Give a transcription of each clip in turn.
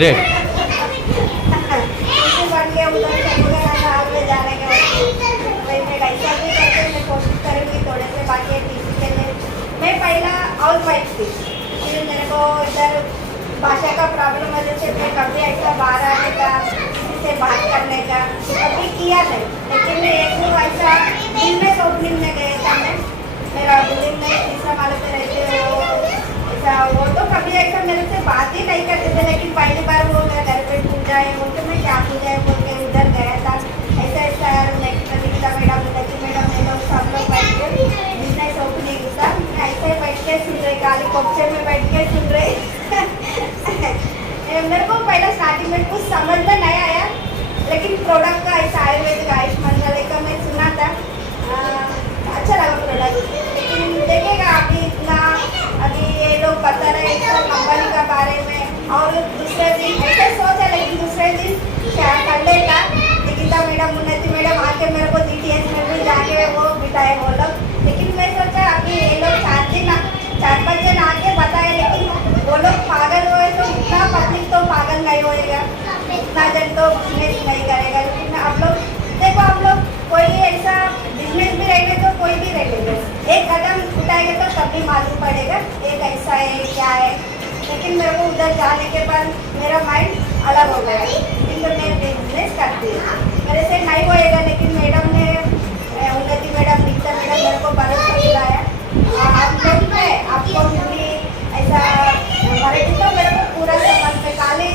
Great. बन के उधर सब में जाने के वही मैं ऐसा भी करके मैं कोशिश करूँगी थोड़े से बाकी टीसी के लिए। मैं पहला हाउस वाइफ थी, फिर मेरे को इधर भाषा का प्रॉब्लम वजह से मैं कभी ऐसा बाहर आने का, किसी से बात करने का कभी किया नहीं। लेकिन मैं एक वो ऐसा बिजनेस ओपनिंग में गए था मैं, मेरा बिल्डिंग में तीसरा माले पे रहते हो ऐसा, वो तो कभी ऐसा मेरे से बात ही नहीं करते थे। लेकिन पहली बार वो मेरे घर पे पूजा है बोल के, मैं क्या पूजा है बोल के उधर गया था। ऐसा ऐसा निकिता मैडम, लकी मैडम, ये लोग सब लोग बैठ के बिजनेस ओपनिंग था, ऐसे बैठ के सुन रहे, काली कोपचे में बैठ के सुन रहे। मेरे को पहला स्टार्टिंग में कुछ समझ में नहीं आया, लेकिन प्रोडक्ट का ऐसा आयुर्वेदिक आयुष मंत्रालय का मैं सुना था, अच्छा लगा प्रोडक्ट। लेकिन देखेगा अभी इतना, अभी ये लोग बता रहे हैं कंपनी का बारे में, और दूसरे दिन ऐसे सोचा, लेकिन दूसरे दिन क्या कर लेगा निकिता मैडम, उन्नति मैडम आके मेरे को GTS में भी जाके वो बिताए वो लोग। लेकिन मैं सोचा अभी ये लोग 4-5 जन आके बताए, लेकिन वो लोग पागल हुए तो इतना पब्लिक तो पागल नहीं होएगा, इतना जन तो बिजनेस नहीं करेगा। लेकिन आप लोग देखो, हम लोग कोई ऐसा बिजनेस भी रहेंगे तो कोई भी रहेंगे, एक कदम उठाएंगे तो तब भी मालूम पड़ेगा एक ऐसा है क्या है। लेकिन मेरे को उधर जाने के बाद मेरा माइंड अलग हो गया, क्योंकि मैं बिजनेस करती हूँ, मेरे से नहीं होएगा। लेकिन मैडम ने, उन्नति मैडम, निकिता मैडम मेरे को भरोसा दिलाया, आप लोग में आपको भी ऐसा मराठी तो मेरे को पूरा समझ में, काली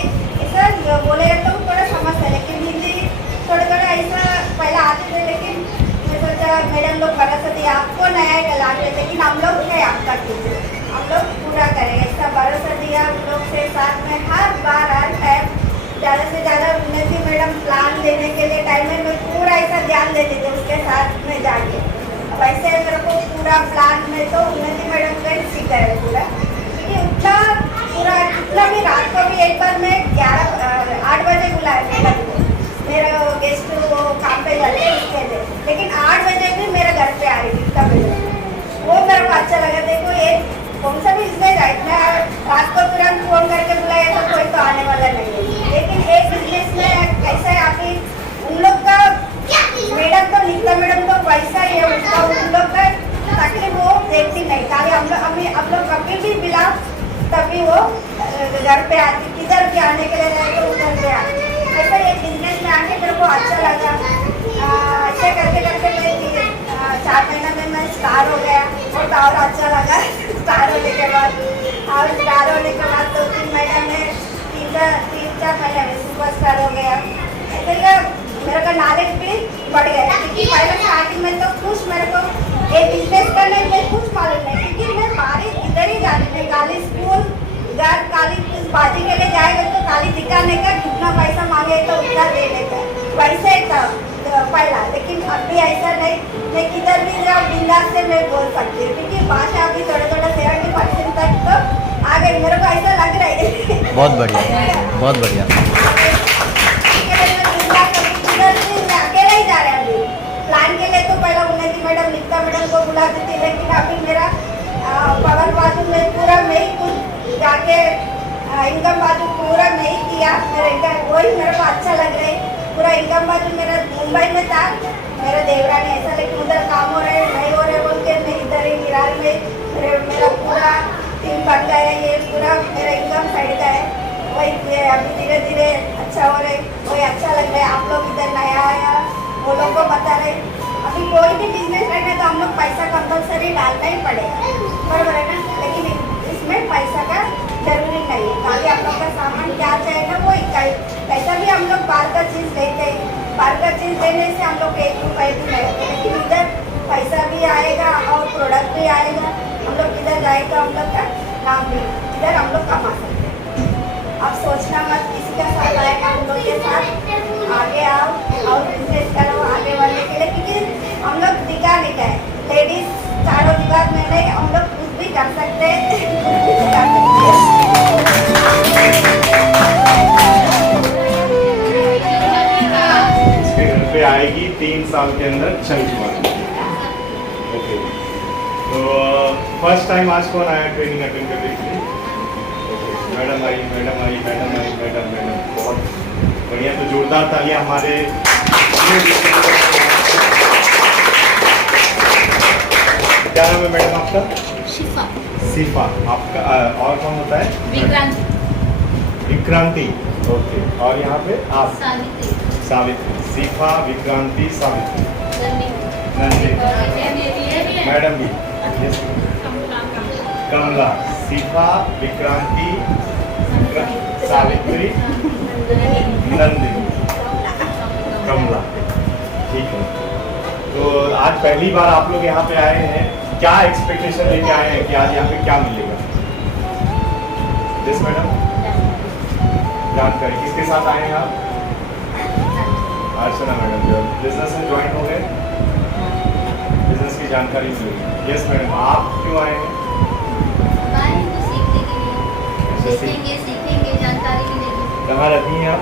ऐसा बोले तो थोड़ा समझ है, लेकिन हिंदी थोड़ा ऐसा पहला आते थे। लेकिन मैं सोचा मैडम लोग भरोसा दिया, आपको नया लाते, लेकिन हम लोग है आपका टीचर, हम लोग पूरा करेंगे, ऐसा भरोसा दिया। हम लोग से साथ में हर बार हर टाइम ज़्यादा से ज़्यादा उन्नति मैडम प्लान देने के लिए टाइम में मैं पूरा ऐसा ध्यान देते थे उसके साथ में जाके। वैसे मेरे को पूरा प्लान में तो उन्नति मैडम का ही सीखा है पूरा, क्योंकि उतना पूरा कितना भी रात को भी एक बार मैं 8 बजे बुलाया मैडम को, मेरा गेस्ट वो काम पे जाते उसके लिए, लेकिन 8 बजे भी मेरे घर पे आ रही थी तब वो मेरे को अच्छा लगा। देखो एक कौन सा बिजनेस है, इतना रात को तुरंत फोन करके बुलाया तो कोई तो आने वाला नहीं है। लेकिन एक बिजनेस में कैसा है अभी उन लोग का मैडम तो निकिता मैडम तो वैसा ही है, उसका उन लोग का तकलीफ वो देखती नहीं, खाली हम लोग कभी भी मिला तभी वो घर पे आती, किधर भी आने के लिए रहे तो उधर पे आती। ऐसा ये बिजनेस में आके मेरे को अच्छा लगा। ऐसे करके करके मैं 4 महीना में मैं स्टार हो गया, और अच्छा लगा स्टार होने के बाद। और स्टार होने के बाद 2-3 महीने में 3-4 महीने में सुपरस्टार हो गया। ऐसे मेरे का नॉलेज भी बढ़ गया, क्योंकि पहले स्टार्टिंग में तो कुछ मेरे को ये बिजनेस करने में कुछ मालूम नहीं, क्योंकि मैं बाहर इधर ही जाती थी, काली स्कूल घर, काली बाजी के लिए जाएगा तो काली दिखाने का कितना पैसा मांगे तो उतना दे देता, वैसे था पहला। लेकिन अभी ऐसा नहीं, मैं किधर भी जाऊँ बिंदास से मैं बोल सकती हूँ, क्योंकि भाषा अभी थोड़ा 70% तक तो आ गई, मेरे को ऐसा लग रहा है। बहुत बढ़िया, बहुत बढ़िया। अकेले ही जा रहे हैं अभी प्लान के लिए, तो पहला उन्नति मैडम, निकिता मैडम को बुलाती थी, लेकिन अभी मेरा पवन बाजू में पूरा मैं ही कुछ जाके इनकम बाजू पूरा नहीं किया, मेरा वही मेरे को अच्छा लग रहा है। पूरा इनकम बाजू मेरा मुंबई में था, मेरा देवरा ने ऐसा, लेकिन उधर काम हो रहे नहीं हो रहे बोल के मैं इधर ही निराल में मेरा पूरा टीम बन गया है, ये पूरा मेरा इनकम साइड का है, वही अभी धीरे धीरे अच्छा हो रहे, वही अच्छा लग रहा है। आप लोग इधर नया आया वो लोग को बता रहे, अभी कोई भी बिजनेस रहना तो हम लोग पैसा कंपलसरी डालना ही पड़ेगा, बराबर है ना। लेकिन इसमें पैसा का जरूरी नहीं है, खाली आप लोग का सामान क्या चाहिए वो पैसा भी हम लोग बाहर का चीज़ लेते हैं, बाहर का चीज़ लेने से हम लोग 1 रुपये भी नहीं होते, लेकिन इधर पैसा भी आएगा और प्रोडक्ट भी आएगा। हम लोग इधर जाए तो हम लोग का नाम भी इधर हम लोग कमा सकते हैं। अब सोचना मत किसी का साथ आएगा, हम लोग के साथ आगे आओ और बिजनेस करो आगे बढ़ने के लिए, क्योंकि हम लोग दिखा नहीं गए, लेडीज चारों दीवार में नहीं, हम लोग कुछ भी कर सकते हैं, इसके घर पे आएगी 3 साल के अंदर शंकुमारी। ओके, तो फर्स्ट टाइम आज कौन आया ट्रेनिंग अटेंड करने के लिए? मैडम आई, मैडम आई, मैडम आई, मैडम मैडम बहुत बढ़िया। तो जोरदार तालियां हमारे क्या नाम है मैडम आपका? शिफा। सिफा। आपका और कौन होता है? विक्रांत। विक्रांति। ओके। और यहाँ पे आप? सावित्री। सावित्री। सिफा, विक्रांति, सावित्री, नंदी, मैडम भी, Yes. कमला, सिफा, विक्रांति, सावित्री, नंदिनी, कमला। ठीक है। तो आज पहली बार आप लोग यहाँ पे आए हैं, क्या एक्सपेक्टेशन लेके आए हैं कि आज यहाँ पे क्या मिलेगा? यस मैडम, जानकारी किसके साथ आए हैं आप? अर्चना मैडम। जो बिजनेस में ज्वाइन हो गए, बिजनेस की जानकारी मिलेगी। यस मैडम, आप क्यों आए हैं? सीखेंगे, जानकारी मिलेगी। कहाँ रहती हैं आप?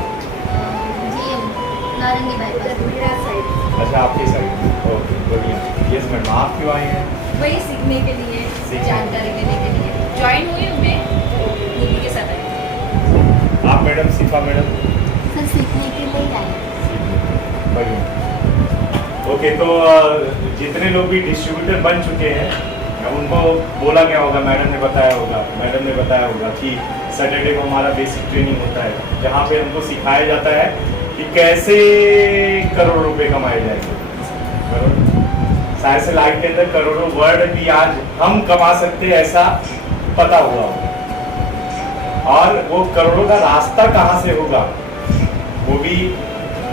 नारंगी बाईपास मेरा साइड। अच्छा, आपकी साइड। ओके, बढ़िया। यस मैडम, आप क्यों आए हैं? वही सीखने के लिए, सीखने। जानकारी लेने के लिए ज्वाइन हुई हूँ मैं, दीदी के साथ आई। आप मैडम, सिफा मैडम? सर सीखने के लिए आए। बढ़िया। ओके, तो जितने लोग भी डिस्ट्रीब्यूटर बन चुके हैं, उनको बोला गया होगा, मैडम ने बताया होगा कि सैटरडे को हमारा बेसिक ट्रेनिंग होता है, जहाँ पे हमको सिखाया जाता है कि कैसे करोड़ों रुपए कमाए जाएंगे। साइंस लाइफ के अंदर करोड़ों वर्ड भी आज हम कमा सकते हैं, ऐसा पता हुआ होगा। और वो करोड़ों का रास्ता कहाँ से होगा वो भी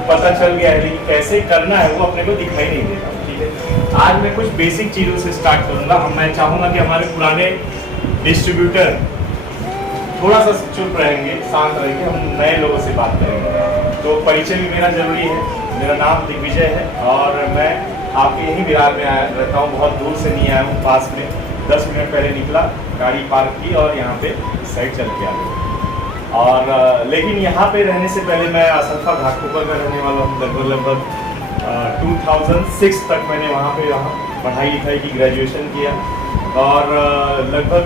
पता चल गया है, लेकिन कैसे करना है वो अपने को दिखाई नहीं देगा। ठीक है, आज मैं कुछ बेसिक चीजों से स्टार्ट करूंगा। मैं चाहूंगा कि हमारे पुराने डिस्ट्रीब्यूटर थोड़ा सा चुप रहेंगे, शांत रहेंगे, हम नए लोगों से बात करेंगे। तो परिचय भी मेरा जरूरी है। मेरा नाम दिग्विजय है और मैं आपके यहीं विरार में आया रहता हूँ, बहुत दूर से नहीं आया हूँ, पास में 10 मिनट पहले निकला, गाड़ी पार्क की और यहाँ पे साइड चल के आ गया। और लेकिन यहाँ पे रहने से पहले मैं असरफा घाटकोपर का रहने वाला हूँ। लगभग 2006 तक मैंने वहाँ पे पढ़ाई लिखाई की, ग्रेजुएशन किया और लगभग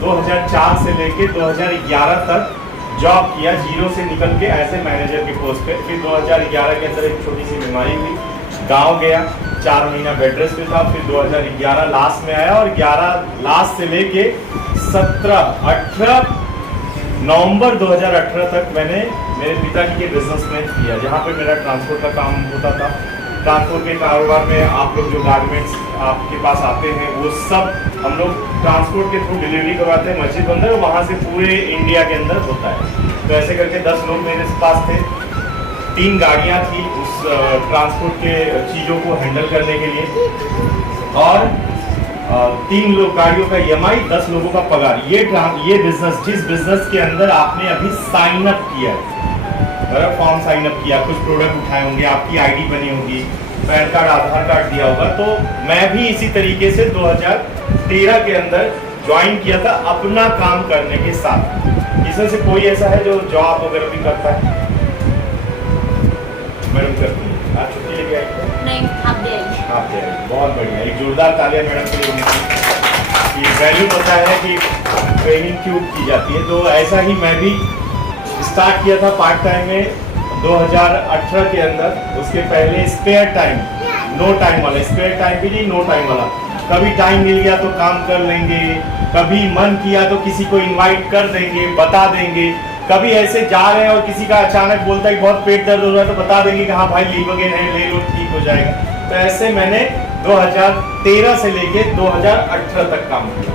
2004 से लेके 2011 तक जॉब किया, जीरो से निकल के ऐसे मैनेजर के पोस्ट पे। फिर 2011 के अंदर एक छोटी सी बीमारी हुई, गांव गया, 4 महीना बेड रेस्ट पे था। फिर 2011 लास्ट में आया और 11 लास्ट से लेके 18 नवंबर 2018 तक मैंने मेरे पिताजी के बिजनेस में किया, जहाँ पे मेरा ट्रांसपोर्ट का काम होता था। ट्रांसपोर्ट के कारोबार में आप लोग जो गारमेंट्स आपके पास आते हैं वो सब हम लोग ट्रांसपोर्ट के थ्रू डिलीवरी करवाते हैं मस्जिद बंदर, वहाँ से पूरे इंडिया के अंदर होता है। तो ऐसे करके 10 लोग मेरे पास थे, 3 गाड़ियाँ थी उस ट्रांसपोर्ट के चीज़ों को हैंडल करने के लिए और 3 लोग गाड़ियों का EMI, 10 लोगों का पगार। ये बिजनेस, जिस बिजनेस के अंदर आपने अभी साइन अप किया, फॉर्म साइन अप किया, कुछ प्रोडक्ट उठाए होंगे, आपकी ID बनी होगी, पैन कार्ड, आधार कार्ड दिया होगा। तो मैं भी इसी तरीके से 2013 के अंदर ज्वाइन किया था अपना काम करने के साथ। इसमें से कोई ऐसा है जो जॉब वगैरह भी करता है? मैडम करती है। आज छुट्टी लेके आई? नहीं, आप दे आइए। आप दे आइए, बहुत बढ़िया। एक जोरदार तालियां मैडम के लिए। ये वैल्यू पता है कि ट्रेनिंग क्यों की जाती है। तो ऐसा ही मैं भी स्टार्ट किया था पार्ट टाइम में 2018 के अंदर। उसके पहले स्पेयर टाइम, नो टाइम वाला, स्पेयर टाइम भी नहीं, नो टाइम वाला। कभी टाइम मिल गया तो काम कर लेंगे, कभी मन किया तो किसी को इनवाइट कर देंगे, बता देंगे। कभी ऐसे जा रहे हैं और किसी का अचानक बोलता है बहुत पेट दर्द हो रहा है तो बता देंगे कि हाँ भाई लीवोगेन है, ले लो, ठीक हो जाएगा। तो ऐसे मैंने 2013 से लेके 2018 तक काम किया,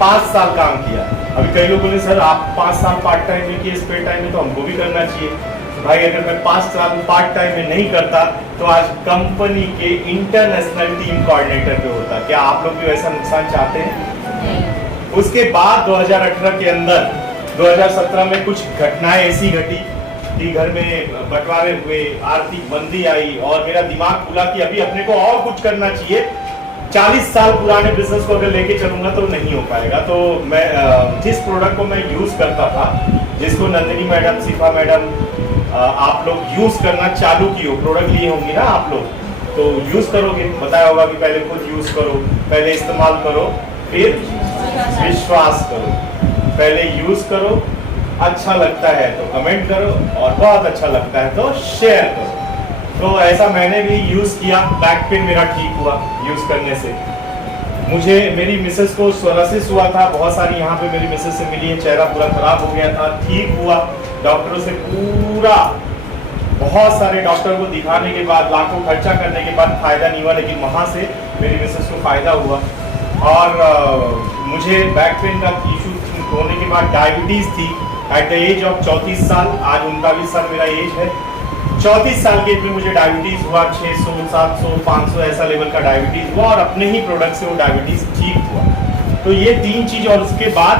5 साल काम किया। अभी कई लोग बोले सर आप 5 साल पार्ट टाइम में किए, स्पेयर टाइम में, तो हमको भी करना चाहिए। तो भाई अगर मैं 5 साल पार्ट टाइम में नहीं करता तो आज कंपनी के इंटरनेशनल टीम कोऑर्डिनेटर पे होता। क्या आप लोग भी वैसा नुकसान चाहते हैं? उसके बाद 2018 के अंदर 2017 में कुछ घटनाएं ऐसी घटी कि घर में बंटवारे हुए, आर्थिक मंदी आई और मेरा दिमाग खुला कि अभी अपने को और कुछ करना चाहिए। 40 साल पुराने बिजनेस को अगर लेके चलूंगा तो नहीं हो पाएगा। तो मैं जिस प्रोडक्ट को मैं यूज करता था, जिसको नंदिनी मैडम, सिफा मैडम आप लोग यूज करना चालू की हो, प्रोडक्ट लिए होंगे ना आप लोग, तो यूज करोगे, बताया होगा कि पहले खुद यूज करो, पहले इस्तेमाल करो, फिर विश्वास करो। पहले यूज करो, अच्छा लगता है तो कमेंट करो और बहुत अच्छा लगता है तो शेयर करो। तो ऐसा मैंने भी यूज किया, बैक पेन मेरा ठीक हुआ यूज करने से। मुझे मेरी मिसेस को सोरासिस हुआ था, बहुत सारी यहाँ पे मेरी मिसेस से मिली है, चेहरा पूरा खराब हो गया था, ठीक हुआ डॉक्टरों से पूरा, बहुत सारे डॉक्टर को दिखाने के बाद, लाखों खर्चा करने के बाद फायदा नहीं हुआ, लेकिन वहाँ से मेरी मिसेस को फायदा हुआ। और मुझे बैक पेन का इशू होने के बाद डायबिटीज थी एट द एज ऑफ 34 साल, आज 39 साल मेरा एज है। 34 साल के एज में मुझे डायबिटीज हुआ, 600 700 500 ऐसा लेवल का डायबिटीज हुआ, और अपने ही प्रोडक्ट से वो डायबिटीज ठीक हुआ। तो ये 3 चीज। और उसके बाद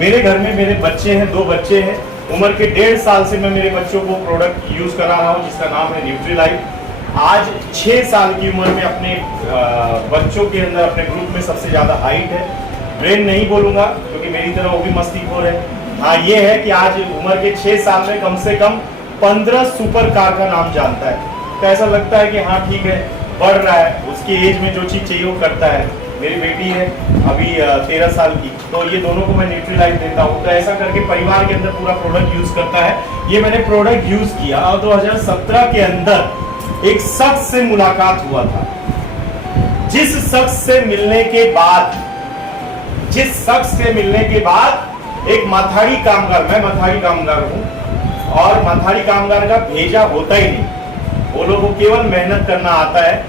मेरे घर में मेरे बच्चे हैं, 2 बच्चे हैं, उम्र के 1.5 साल से मैं मेरे बच्चों को प्रोडक्ट यूज करा रहा हूँ जिसका नाम है न्यूट्रीलाइफ। आज 6 साल की उम्र में अपने बच्चों के अंदर अपने ग्रुप में सबसे ज्यादा हाइट है। ब्रेन नहीं बोलूंगा क्योंकि मेरी तरह वो भी मस्तीखोर है। हाँ, ये है कि आज उम्र के 6 साल में कम से कम 15 सुपर कार का नाम जानता है। तो ऐसा लगता है कि हाँ ठीक है, बढ़ रहा है, उसकी एज में जो चीज चाहिए वो करता है। मेरी बेटी है अभी 13 साल की, तो ये दोनों को मैं न्यूट्रीलाइफ देता हूँ। तो ऐसा करके परिवार के अंदर पूरा प्रोडक्ट यूज करता है। ये मैंने प्रोडक्ट यूज किया और 2017 के अंदर एक शख्स से मुलाकात हुआ था, जिस शख्स से मिलने के बाद एक मथाड़ी कामगार, मैं मथाड़ी कामगार हूँ, और मथाड़ी कामगार का भेजा होता ही नहीं। वो लोगों को केवल मेहनत करना आता है,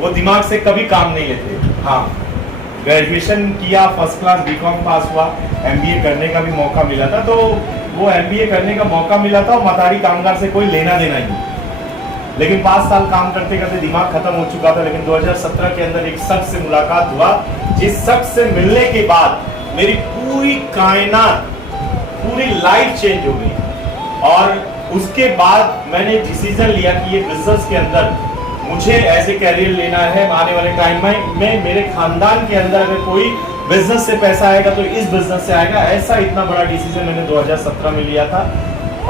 वो दिमाग से कभी काम नहीं लेते। हाँ, ग्रेजुएशन किया, फर्स्ट क्लास बीकॉम पास हुआ, एमबीए करने का भी मौका मिला था, तो वो एमबीए करने का मौका मिला था और मथाड़ी कामगार से कोई लेना देना ही नहीं। लेकिन 5 साल काम करते करते दिमाग खत्म हो चुका था। लेकिन 2017 के अंदर एक शख्स से मुलाकात हुआ, जिस शख्स से मिलने के बाद मेरी पूरी कायनात, पूरी लाइफ चेंज हो गई। और उसके बाद मैंने डिसीजन लिया कि ये बिजनेस के अंदर मुझे ऐसे कैरियर लेना है। आने वाले टाइम में मेरे खानदान के अंदर अगर कोई बिजनेस से पैसा आएगा तो इस बिजनेस से आएगा। ऐसा इतना बड़ा डिसीजन मैंने 2017 में लिया था।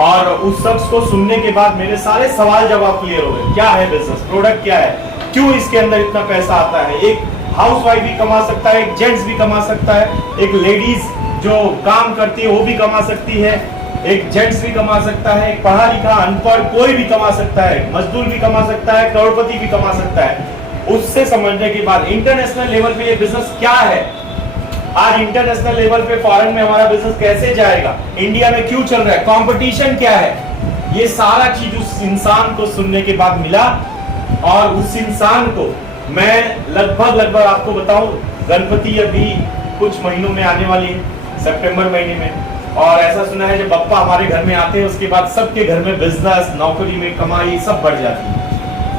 और उस शख्स को सुनने के बाद मेरे सारे सवाल जवाब क्लियर हो गए। क्या है बिजनेस, प्रोडक्ट क्या है, क्यों इसके अंदर इतना पैसा आता है, एक हाउसवाइफ भी कमा सकता है, एक जेंट्स भी कमा सकता है, एक लेडीज जो काम करती है वो भी कमा सकती है, एक जेंट्स भी कमा सकता है, एक पढ़ा लिखा अनपढ़ कोई भी कमा सकता है, मजदूर भी कमा सकता है, करोड़पति भी कमा सकता है। उससे समझने के बाद इंटरनेशनल लेवल पे ये बिजनेस क्या है, आज इंटरनेशनल लेवल पे फॉरेन में हमारा बिजनेस कैसे जाएगा, इंडिया में क्यों चल रहा है, कंपटीशन क्या है, ये सारा चीज उस इंसान को सुनने के बाद मिला। और उस इंसान को मैं लगभग आपको बताऊं, गणपति अभी कुछ महीनों में आने वाली है, सितंबर महीने में। और ऐसा सुना है जब बप्पा हमारे घर में आते हैं उसके बाद सबके घर में बिजनेस, नौकरी में कमाई सब बढ़ जाती है।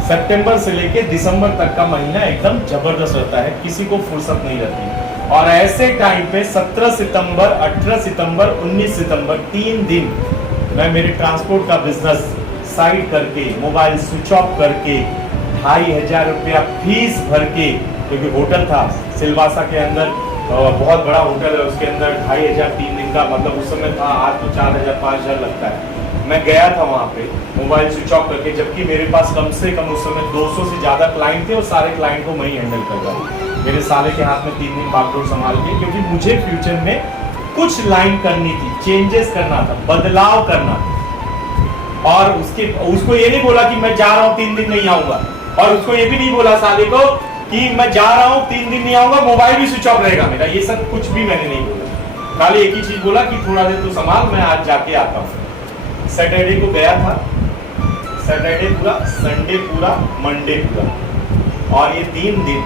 सितंबर से लेके दिसंबर तक का महीना एकदम जबरदस्त रहता है, किसी को फुर्सत नहीं रहती। और ऐसे टाइम पे 17 सितंबर, 18 सितंबर, 19 सितंबर 3 दिन मैं मेरे ट्रांसपोर्ट का बिजनेस साइड करके, मोबाइल स्विच ऑफ करके, 2500 रुपया फीस भर के, क्योंकि होटल था सिलवासा के अंदर, बहुत बड़ा होटल है, उसके अंदर 2500 3 दिन का मतलब उस समय था। आज तो 4000 5000 लगता है। मैं गया था वहाँ पे मोबाइल स्विच ऑफ करके, जबकि मेरे पास कम से कम उस समय 200 से ज्यादा क्लाइंट थे और सारे क्लाइंट को मैं ही हैंडल कर रहा हूँ। मेरे साले के हाथ में 3 दिन बागडोर संभाल के, क्योंकि मुझे फ्यूचर में कुछ लाइन करनी थी, चेंजेस करना था, बदलाव करना था। और उसको ये नहीं बोला कि मैं जा रहा हूँ 3 दिन नहीं आऊंगा, और उसको ये भी नहीं बोला साले को कि मैं जा रहा हूँ 3 दिन नहीं आऊंगा, मोबाइल भी स्विच ऑफ रहेगा मेरा। ये सब कुछ भी मैंने नहीं बोला, खाली एक ही चीज बोला कि थोड़ा देर तो संभाल, मैं आज जाके आता हूँ। सैटरडे को गया था, सैटरडे पूरा, संडे पूरा, मंडे पूरा, और ये 3 दिन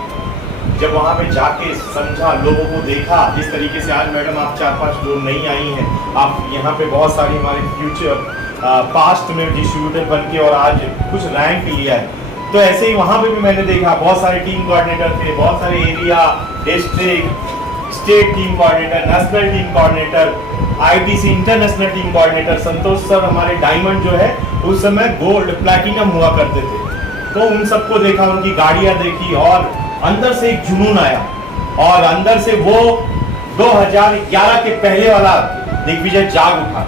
जब वहां पे जाके समझा, लोगों को देखा, जिस तरीके से आज मैडम आप 4-5 लोग नहीं आई हैं, आप यहाँ पे बहुत सारी हमारे फ्यूचर पास्ट में डिस्ट्रीब्यूटर बन के और आज कुछ रैंक लिया है। तो ऐसे ही वहां पे भी मैंने देखा बहुत सारे टीम कोऑर्डिनेटर थे, बहुत सारे area, district, state team coordinator, national team coordinator, ITC international team coordinator. Santosh sir हमारे डायमंड जो है उस समय गोल्ड प्लैटिनम हुआ करते थे। तो उन सबको देखा, उनकी गाड़ियां देखी, और अंदर से एक जुनून आया, और अंदर से वो 2011 के पहले वाला दिग्विजय जाग उठा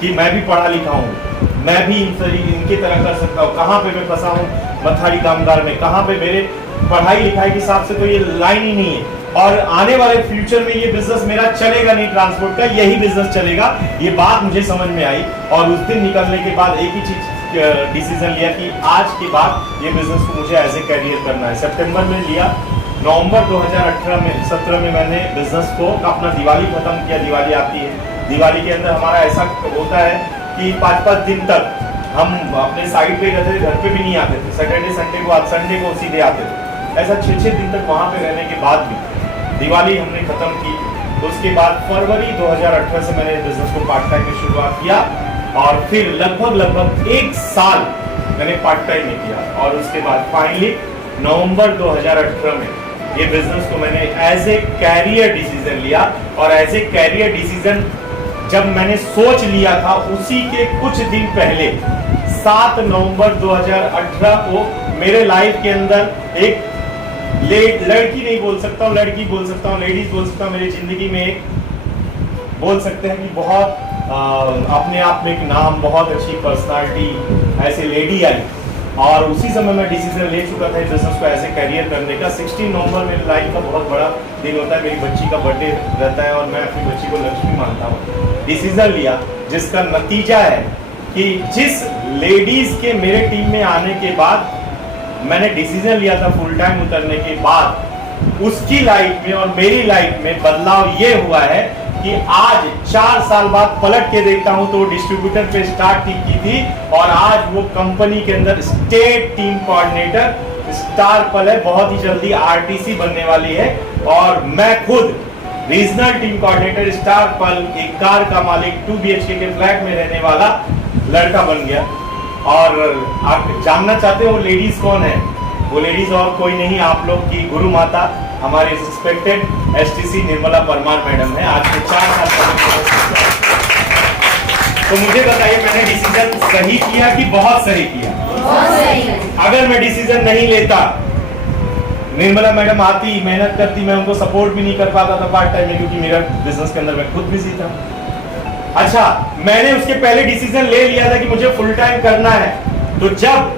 कि मैं भी पढ़ा लिखा हूँ, मैं भी इनकी तरह कर सकता हूँ। कहाँ पे मैं फंसा हूँ, मथाड़ी कामगार में, कहाँ पे मेरे पढ़ाई लिखाई के हिसाब से तो ये लाइन ही नहीं है। और आने वाले फ्यूचर में ये बिजनेस मेरा चलेगा नहीं, ट्रांसपोर्ट का यही बिजनेस चलेगा। ये बात मुझे समझ में आई और उस दिन निकलने के बाद एक ही चीज डिसीजन लिया कि आज के बाद ये बिजनेस को मुझे एज ए करियर करना है। सितंबर में लिया, नवंबर 2017 में मैंने बिजनेस को अपना दिवाली खत्म किया। दिवाली आती है, दिवाली के अंदर हमारा ऐसा होता है कि 5-5 दिन तक हम अपने साइड पे रहते थे, घर पे भी नहीं आते थे। सैटरडे संडे को, आज संडे को सीधे आते थे। ऐसा 6-6 दिन तक वहाँ पे रहने के बाद भी दिवाली हमने खत्म की। उसके बाद फरवरी 2018 से मैंने बिजनेस को पार्ट टाइम में शुरुआत किया और फिर लगभग 1 साल मैंने पार्ट टाइम में किया और उसके बाद फाइनली नवंबर 2018 में ये बिजनेस को मैंने एज ए कैरियर डिसीजन लिया। और एज ए कैरियर डिसीजन जब मैंने सोच लिया था, उसी के कुछ दिन पहले 7 नवंबर 2018 को मेरे लाइफ के अंदर एक लड़की नहीं बोल सकता हूँ, लड़की बोल सकता हूँ, लेडीज बोल सकता हूँ, मेरी जिंदगी में एक बोल सकते हैं कि बहुत अपने आप में एक नाम, बहुत अच्छी पर्सनालिटी ऐसे लेडी आई। और उसी समय मैं डिसीजन ले चुका था इस बिजनेस को ऐसे करियर करने का। 16 नवंबर मेरी लाइफ का बहुत बड़ा दिन होता है, मेरी बच्ची का बर्थडे रहता है और मैं अपनी बच्ची को लक्ष्मी मानता हूँ। डिसीजन लिया जिसका नतीजा है कि जिस लेडीज के मेरे टीम में आने के बाद मैंने डिसीजन लिया था फुल टाइम उतरने के बाद, उसकी लाइफ में और मेरी लाइफ में बदलाव ये हुआ है कि आज 4 साल बाद पलट के देखता हूं तो डिस्ट्रीब्यूटर पे स्टार्ट टीम की थी और आज वो कंपनी के अंदर स्टेट टीम कोऑर्डिनेटर स्टार पल है। बहुत ही जल्दी आरटीसी बनने वाली है और मैं खुद रीजनल टीम कोऑर्डिनेटर स्टार पल, एक कार का मालिक, 2 BHK के फ्लैट में रहने वाला लड़का बन गया। और आप जानना चाहते हो वो लेडीज कौन है? वो लेडीज और कोई नहीं, आप लोग की गुरु माता, हमारे respected STC Nirmala Parmar madam है। आज से 4 साल पहले। तो मुझे बताइए मैंने डिसीजन सही किया कि बहुत सही किया? बहुत सही। अगर मैं डिसीजन नहीं लेता, निर्मला मैडम आती, मेहनत करती, मैं उनको सपोर्ट भी नहीं कर पाता था पार्ट टाइम में, क्योंकि मेरा बिजनेस के अंदर मैं खुद बिजी था। अच्छा, मैंने उसके पहले डिसीजन ले लिया था कि मुझे फुल टाइम करना है। तो जब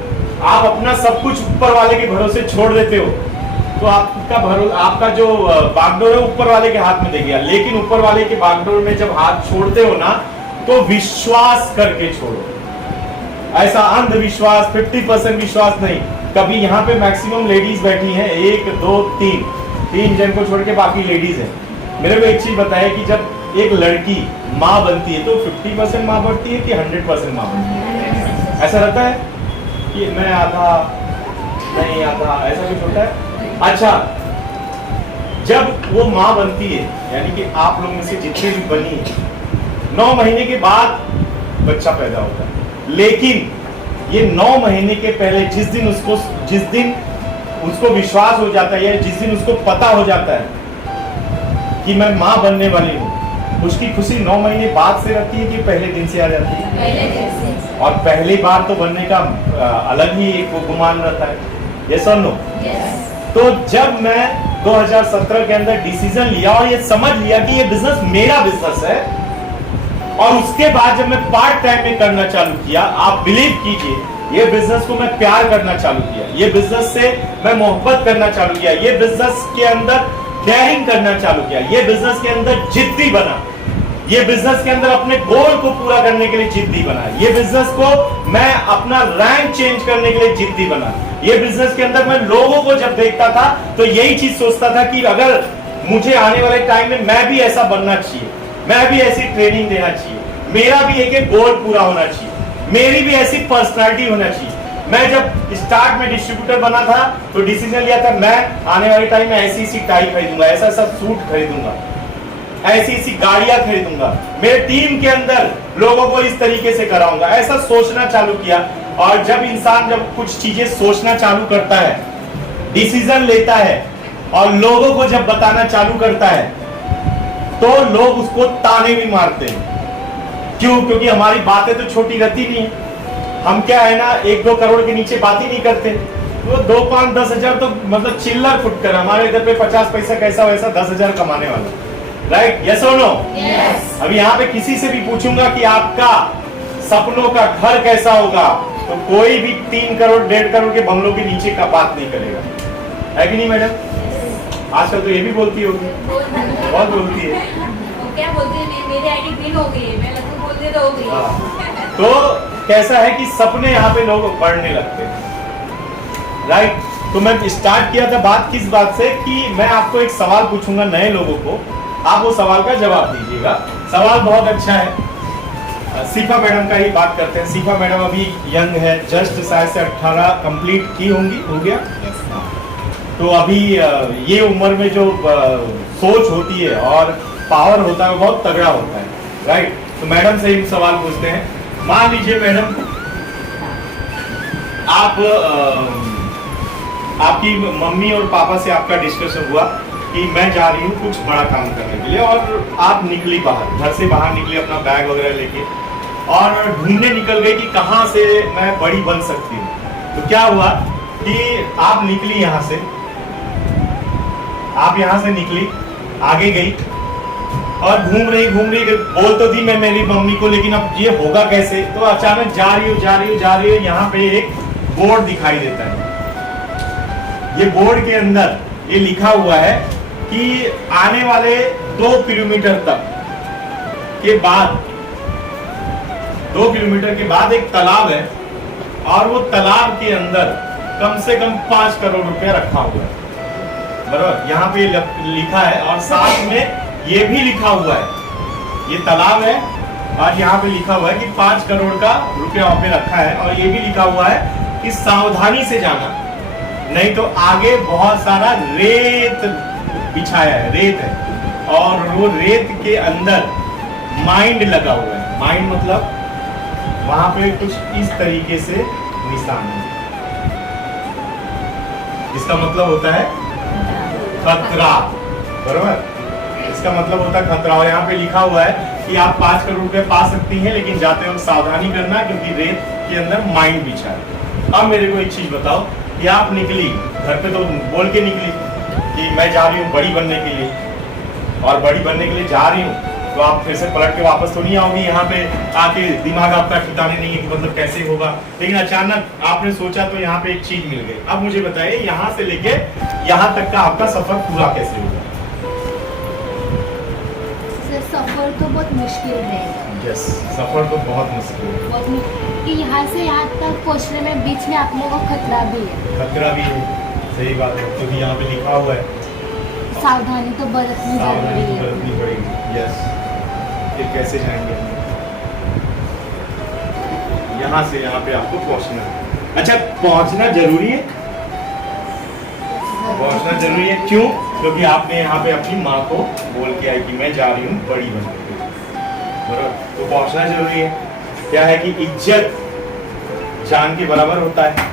आप अपना सब कुछ ऊपर वाले के भरोसे छोड़ देते हो तो आपका जो बागडोर है ऊपर वाले के हाथ में दे गया। लेकिन ऊपर वाले के बागडोर में जब हाथ छोड़ते हो ना तो विश्वास करके छोड़ो। ऐसा अंधविश्वास, 50% विश्वास नहीं। कभी यहाँ पे मैक्सिमम लेडीज बैठी हैं, 1 2 3 जन को छोड़ के बाकी लेडीज है। मेरे को एक चीज बताया कि जब एक लड़की माँ बनती है तो 50% माँ बनती है कि 100% माँ बनती है? ऐसा रहता है कि मैं आधा नहीं आधा, ऐसा कुछ होता है? अच्छा, जब वो माँ बनती है, यानी कि आप लोग में से जितने भी बनी है, 9 महीने के बाद बच्चा पैदा होता है। लेकिन ये 9 महीने के पहले जिस दिन उसको विश्वास हो जाता है या जिस दिन उसको पता हो जाता है कि मैं माँ बनने वाली हूँ, उसकी खुशी 9 महीने बाद से रहती है कि पहले दिन से आ जाती है? पहले दिन से। और पहली बार तो बनने का अलग ही एक गुमान रहता है। यस और नो? यस। तो जब मैं 2017 के अंदर डिसीजन लिया और ये समझ लिया कि ये बिजनेस मेरा बिजनेस है, और उसके बाद जब मैं पार्ट टाइम में करना चालू किया, आप बिलीव कीजिए, ये बिजनेस को मैं प्यार करना चालू किया, ये बिजनेस से मैं मोहब्बत करना चालू किया, ये बिजनेस के अंदर डेयरिंग करना चालू किया, ये बिजनेस के अंदर जिद्दी बना, ये बिजनेस के अंदर अपने गोल को पूरा करने के लिए जिद्दी बना, ये बिजनेस को मैं अपना रैंक चेंज करने के लिए जिद्दी बना। ये बिजनेस के अंदर मैं लोगों को जब देखता था तो यही चीज सोचता था कि अगर मुझे आने वाले टाइम में मैं भी ऐसा बनना चाहिए, मैं भी ऐसी ट्रेनिंग देना चाहिए, मेरा भी एक गोल पूरा होना चाहिए, मेरी भी ऐसी पर्सनालिटी होना चाहिए। मैं जब स्टार्ट में डिस्ट्रीब्यूटर बना था तो डिसीजन लिया था मैं आने वाले टाइम में ऐसी टाई खरीदूंगा, ऐसा सूट खरीदूंगा, ऐसी गाड़ियां खरीदूंगा, मेरे टीम के अंदर लोगों को इस तरीके से कराऊंगा, ऐसा सोचना चालू किया। और जब इंसान जब कुछ चीजें सोचना चालू करता है, डिसीजन लेता है और लोगों को जब बताना चालू करता है तो लोग उसको ताने भी मारते हैं। क्यों? क्योंकि हमारी बातें तो छोटी रहती नहीं है। हम क्या है ना, 1-2 करोड़ के नीचे बात ही नहीं करते। वो 2, 5, 10 हजार तो मतलब चिल्लर फुटकर, हमारे इधर पे 50 पैसा कैसा वैसा 10 हजार कमाने वाला। राइट? यस और नो? यस। अब यहाँ पे किसी से भी पूछूंगा कि आपका सपनों का घर कैसा होगा, तो कोई भी 3 करोड़ 1.5 करोड़ के बंगलों के नीचे का बात नहीं करेगा, है कि नहीं मैडम? आजकल तो ये भी बोलती होगी, बहुत बोलती है। वो क्या बोलते हैं, मेरी आईडी ग्रीन हो गई है, मैं लगभग बोलते तो हो गई है। हाँ। तो कैसा है कि सपने यहाँ पे लोग बढ़ने लगते हैं, राइट। तो मैं स्टार्ट किया था बात किस बात से कि मैं आपको एक सवाल पूछूंगा नए लोगों को, आप वो सवाल का जवाब दीजिएगा। सवाल बहुत अच्छा है। सीफा मैडम का ही बात करते हैं। सीफा मैडम अभी यंग है, जस्ट शायद से 18 कंप्लीट की होंगी, हो गया। तो अभी ये उम्र में जो सोच होती है और पावर होता है वो बहुत तगड़ा होता है, राइट। तो मैडम से एक सवाल पूछते हैं। मान लीजिए मैडम आप आपकी मम्मी और पापा से आपका डिस्कशन हुआ कि मैं जा रही हूँ कुछ बड़ा काम करने के लिए, और आप निकली बाहर, घर से बाहर निकली अपना बैग वगैरह लेके और ढूंढने निकल गई कि कहाँ से मैं बड़ी बन सकती हूँ। तो क्या हुआ कि आप निकली यहाँ से, आप यहाँ से निकली, आगे गई और घूम रही बोल तो दी मैं मेरी मम्मी को, लेकिन अब ये होगा कैसे। तो अचानक जा रही हो, यहाँ पे एक बोर्ड दिखाई देता है। ये बोर्ड के अंदर ये लिखा हुआ है कि आने वाले 2 किलोमीटर तक के बाद, 2 किलोमीटर के बाद एक तालाब है और वो तालाब के अंदर कम से कम 5 करोड़ रुपया रखा हुआ है, बराबर। यहाँ पे लिखा है और साथ में ये भी लिखा हुआ है, ये तालाब है और यहाँ पे लिखा हुआ है कि 5 करोड़ का रुपया वहां पे रखा है, और ये भी लिखा हुआ है कि सावधानी से जाना, नहीं तो आगे बहुत सारा रेत बिछाया है, रेत है, और वो रेत के अंदर माइंड लगा हुआ है। माइंड मतलब वहां पे कुछ इस तरीके से निशान है, इसका मतलब होता है खतरा, बराबर। इसका मतलब होता है खतरा, और यहाँ पे लिखा हुआ है कि आप 5 करोड़ रुपए पा सकती हैं, लेकिन जाते वक्त सावधानी करना क्योंकि रेत के अंदर माइंड बिछा है। अब मेरे को एक चीज बताओ कि आप निकली घर पे, तो बोल के निकली कि मैं जा रही हूँ बड़ी बनने के लिए, और बड़ी बनने के लिए जा रही हूँ, तो आप फिर से पलट के वापस तो नहीं आओगी। यहाँ पे आके दिमाग आपका ठिकाने नहीं है कि मतलब कैसे होगा, लेकिन अचानक आपने सोचा तो यहाँ पे एक चीज मिल गई। अब मुझे बताइए यहाँ से लेके यहाँ तक का आपका सफर पूरा कैसे होगा? सफर तो बहुत मुश्किल है। यस, सफर तो बहुत मुश्किल है, कि यहाँ से यहाँ तक पहुँचने में बीच में आप लोगों को खतरा भी है। खतरा भी है, सही बात है, क्योंकि यहाँ पे लिखा हुआ है सावधानी तो बरतनी सावधानी जरूरी तो है। बरतनी पड़ेगी। यस, फिर कैसे जाएंगे यहाँ से यहाँ पे आपको पहुँचना है। अच्छा, पहुँचना जरूरी है, पहुँचना जरूरी है, क्यों? क्योंकि आपने यहाँ पे अपनी माँ को बोल के आई कि मैं जा रही हूँ बड़ी बनने के लिए, बराबर। तो पहुँचना जरूरी है। क्या है कि इज्जत जान के बराबर होता है,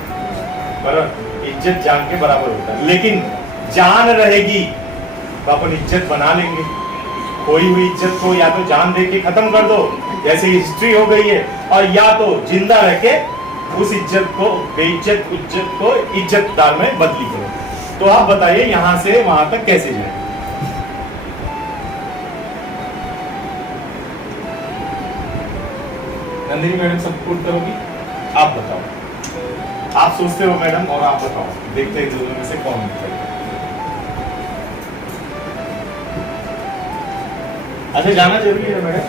बराबर। इज्जत जान के बराबर होता है, लेकिन जान रहेगी तो अपन इज्जत बना लेंगे। खोई हुई इज्जत को या तो जान दे के खत्म कर दो, जैसे हिस्ट्री हो गई है, और या तो जिंदा रह के उस इज्जत को, बेइज्जत इज्जत को इज्जतदार में बदली करो। तो आप बताइए यहाँ से वहां तक कैसे जाए? नंदिनी मैडम सपोर्ट करोगी? आप बताओ, आप सोचते हो मैडम, और आप बताओ, देखते हैं दोनों में से कौन बताएगा। अच्छा, जाना जरूरी है मैडम?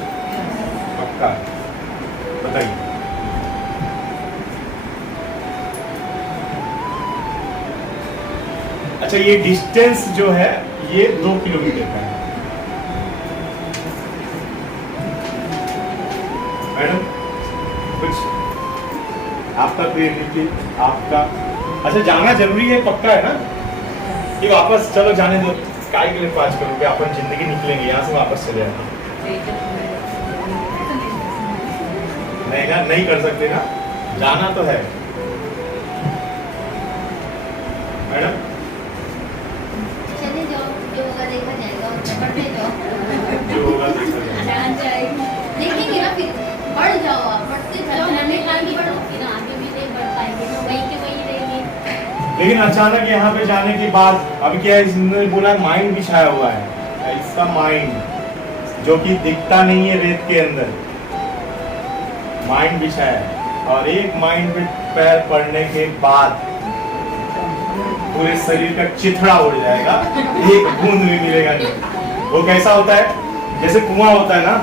पक्का? बताइए। अच्छा, ये डिस्टेंस जो है ये 2 किलोमीटर का है मैडम। कुछ आपका क्रिएटिविटी, आपका, अच्छा जाना जरूरी है, पक्का है ना? कि वापस चलो जाने दो, काय के लिए 5 करोड़ रुपए, अपन जिंदगी निकलेंगे यहाँ से, वापस चले जाना। नहीं ना, नहीं कर सकते ना, जाना तो है मैडम। चले जाओ, जो होगा देखा जाएगा, पढ़ते जाओ, जो होगा देखा जाएगा। देखेंगे ना, फिर बढ़ जाओ, आप बढ़ते जाओ, हमें आगे बढ़ो, फिर आगे भी नहीं बढ़ पाएंगे तो वही के वही रहेंगे। लेकिन अचानक यहाँ पे जाने के बाद अभी क्या है, इसने बोला माइंड भी छाया हुआ है, इसका माइंड जो कि दिखता नहीं है, रेत के अंदर माइंड बिछाया है, और एक माइंड पे पैर पड़ने के बाद पूरे शरीर का चिथड़ा उड़ जाएगा, एक बूंद भी मिलेगा नहीं। वो कैसा होता है, जैसे कुआं होता है ना,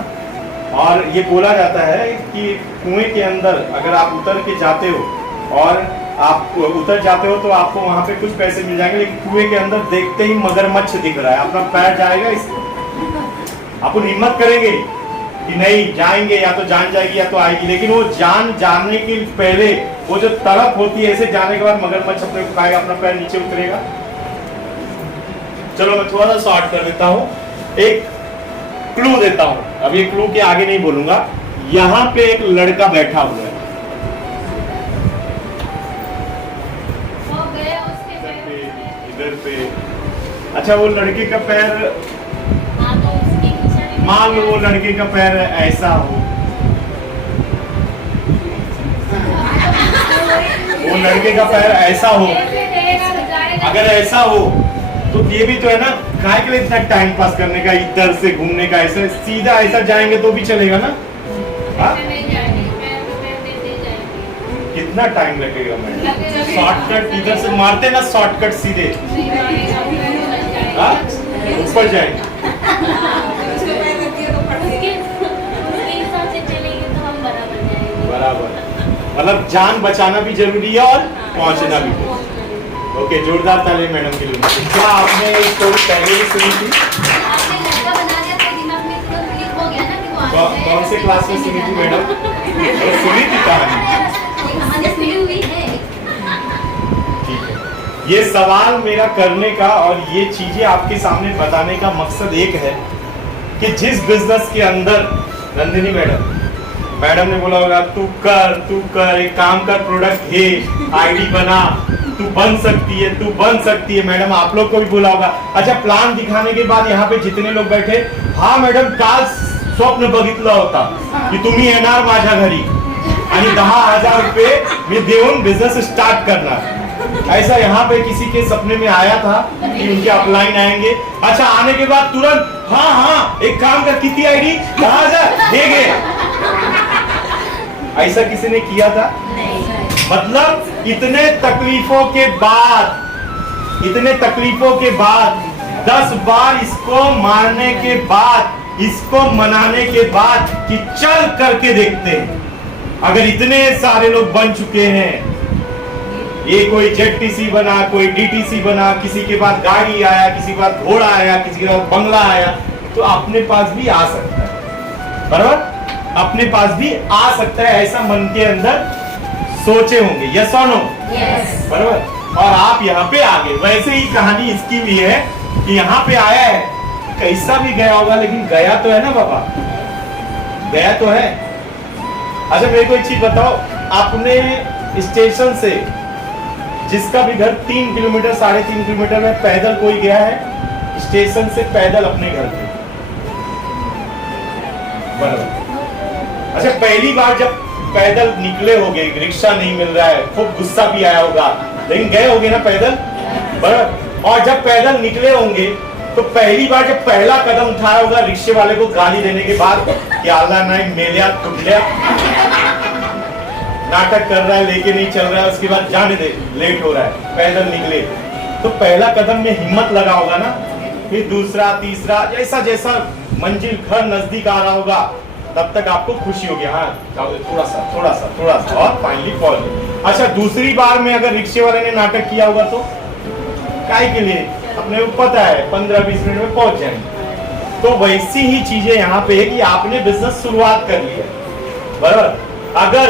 और ये बोला जाता है कि कुएं के अंदर अगर आप उतर के जाते हो और आप उतर जाते हो तो आपको वहां पे कुछ पैसे मिल जाएंगे, लेकिन कुएं के अंदर देखते ही मगरमच्छ दिख रहा है, अपना पैर जाएगा इसमें, आप हिम्मत करेंगे कि नहीं जाएंगे, या तो जान जाएगी या तो आएगी, लेकिन वो जान जाने के पहले वो जो तड़प होती है, ऐसे जाने के बाद मगरमच्छ अपने को खाएगा, अपना पैर नीचे उतरेगा। चलो मैं थोड़ा सा शॉर्ट कर देता हूँ, एक क्लू देता हूँ, अब ये क्लू के आगे नहीं बोलूंगा। यहाँ पे एक लड़का बैठा हुआ है, वो गया उसके पैर इधर पे, अच्छा वो लड़के का पैर, हाँ तो उसकी निशानी मान लो वो लड़के का पैर ऐसा हो, वो लड़के का पैर ऐसा हो, अगर ऐसा हो तो ये भी तो है ना, काहे के लिए इतना टाइम पास करने का, इधर से घूमने का, ऐसे सीधा ऐसा जाएंगे तो भी चलेगा ना? हाँ? कितना टाइम लगेगा मैडम? शॉर्टकट इधर से मारते ना, शॉर्टकट सीधे हाँ? ऊपर जाएंगे। बराबर, मतलब जान बचाना भी जरूरी है और पहुंचना भी जरूरी है। ओके, जोरदार ताली मैडम के लिए। क्या आपने स्टोरी पहले भी सुनी थी? आपने लड़का बना दिया तो दिमाग में तुरंत क्लिक हो गया ना कि वो आ जाए। कौन से क्लास में सुनी थी मैडम? सुनी थी कहानी? कहानी सुनी हुई है। ठीक है, ये सवाल मेरा करने का और ये चीजें आपके सामने बताने का मकसद एक है कि जिस बिजनेस के अंदर नंदिनी मैडम ने बोला होगा तू कर एक काम कर, प्रोडक्ट है, आईडी बना, तू बन सकती है। मैडम आप लोग को भी बोला होगा। अच्छा, प्लान दिखाने के बाद यहाँ पे जितने लोग बैठे, हाँ मैडम काल स्वप्न बघितलं होता की तुम्ही येणार माझ्या घरी आणि 10,000 रुपये मी देऊन बिजनेस स्टार्ट करना। ऐसा यहाँ पे किसी के सपने में आया था कि उनके अपलाइन आएंगे। अच्छा, आने के बाद तुरंत हाँ एक काम कर, कितनी आईडी 10,000 दे गए, ऐसा किसी ने किया था? मतलब इतने तकलीफों के बाद 10 बार इसको मारने के बाद, इसको मनाने के बाद कि चल करके देखते हैं। अगर इतने सारे लोग बन चुके हैं, ये कोई जेडटीसी बना, कोई डीटीसी बना, किसी के पास गाड़ी आया, किसी के पास घोड़ा आया, किसी के पास बंगला आया, तो अपने पास भी आ सकता है। बराबर, अपने पास भी आ सकता है, ऐसा मन के अंदर सोचे होंगे। यस और नो? यस। बराबर, और आप यहाँ पे आ गए। वैसे ही कहानी इसकी भी है कि यहाँ पे आया है, कैसा भी गया होगा, लेकिन गया तो है ना बाबा, गया तो है। अच्छा, मेरे को एक चीज बताओ, अपने स्टेशन से जिसका भी घर 3 किलोमीटर 3.5 किलोमीटर में पैदल कोई गया है, स्टेशन से पैदल अपने घर पे? बराबर। अच्छा, पहली बार जब पैदल निकले होगे, रिक्शा नहीं मिल रहा है, खूब गुस्सा भी आया होगा, लेकिन गए होगे ना पैदल? बराबर। और जब पैदल निकले होंगे तो पहली बार जब पहला कदम उठाया होगा रिक्शे वाले को गाली देने के बाद कि आला नहीं मेलिया टुकलिया, नाटक कर रहा है, लेके नहीं चल रहा है, उसके बाद जाने दे, लेट हो रहा है, पैदल निकले तो पहला कदम में हिम्मत लगा होगा ना, फिर दूसरा, तीसरा, जैसा जैसा मंजिल घर नजदीक आ रहा होगा तब तक आपको खुशी होगी, हाँ थोड़ा सा और फाइनली पहुंच। अच्छा, दूसरी बार में अगर रिक्शे वाले ने नाटक किया होगा तो काहे के लिए, अपने को पता है 15-20 मिनट में पहुंच जाएंगे। तो वैसी ही चीजें यहाँ पे है कि आपने बिजनेस शुरुआत कर ली है। बराबर, अगर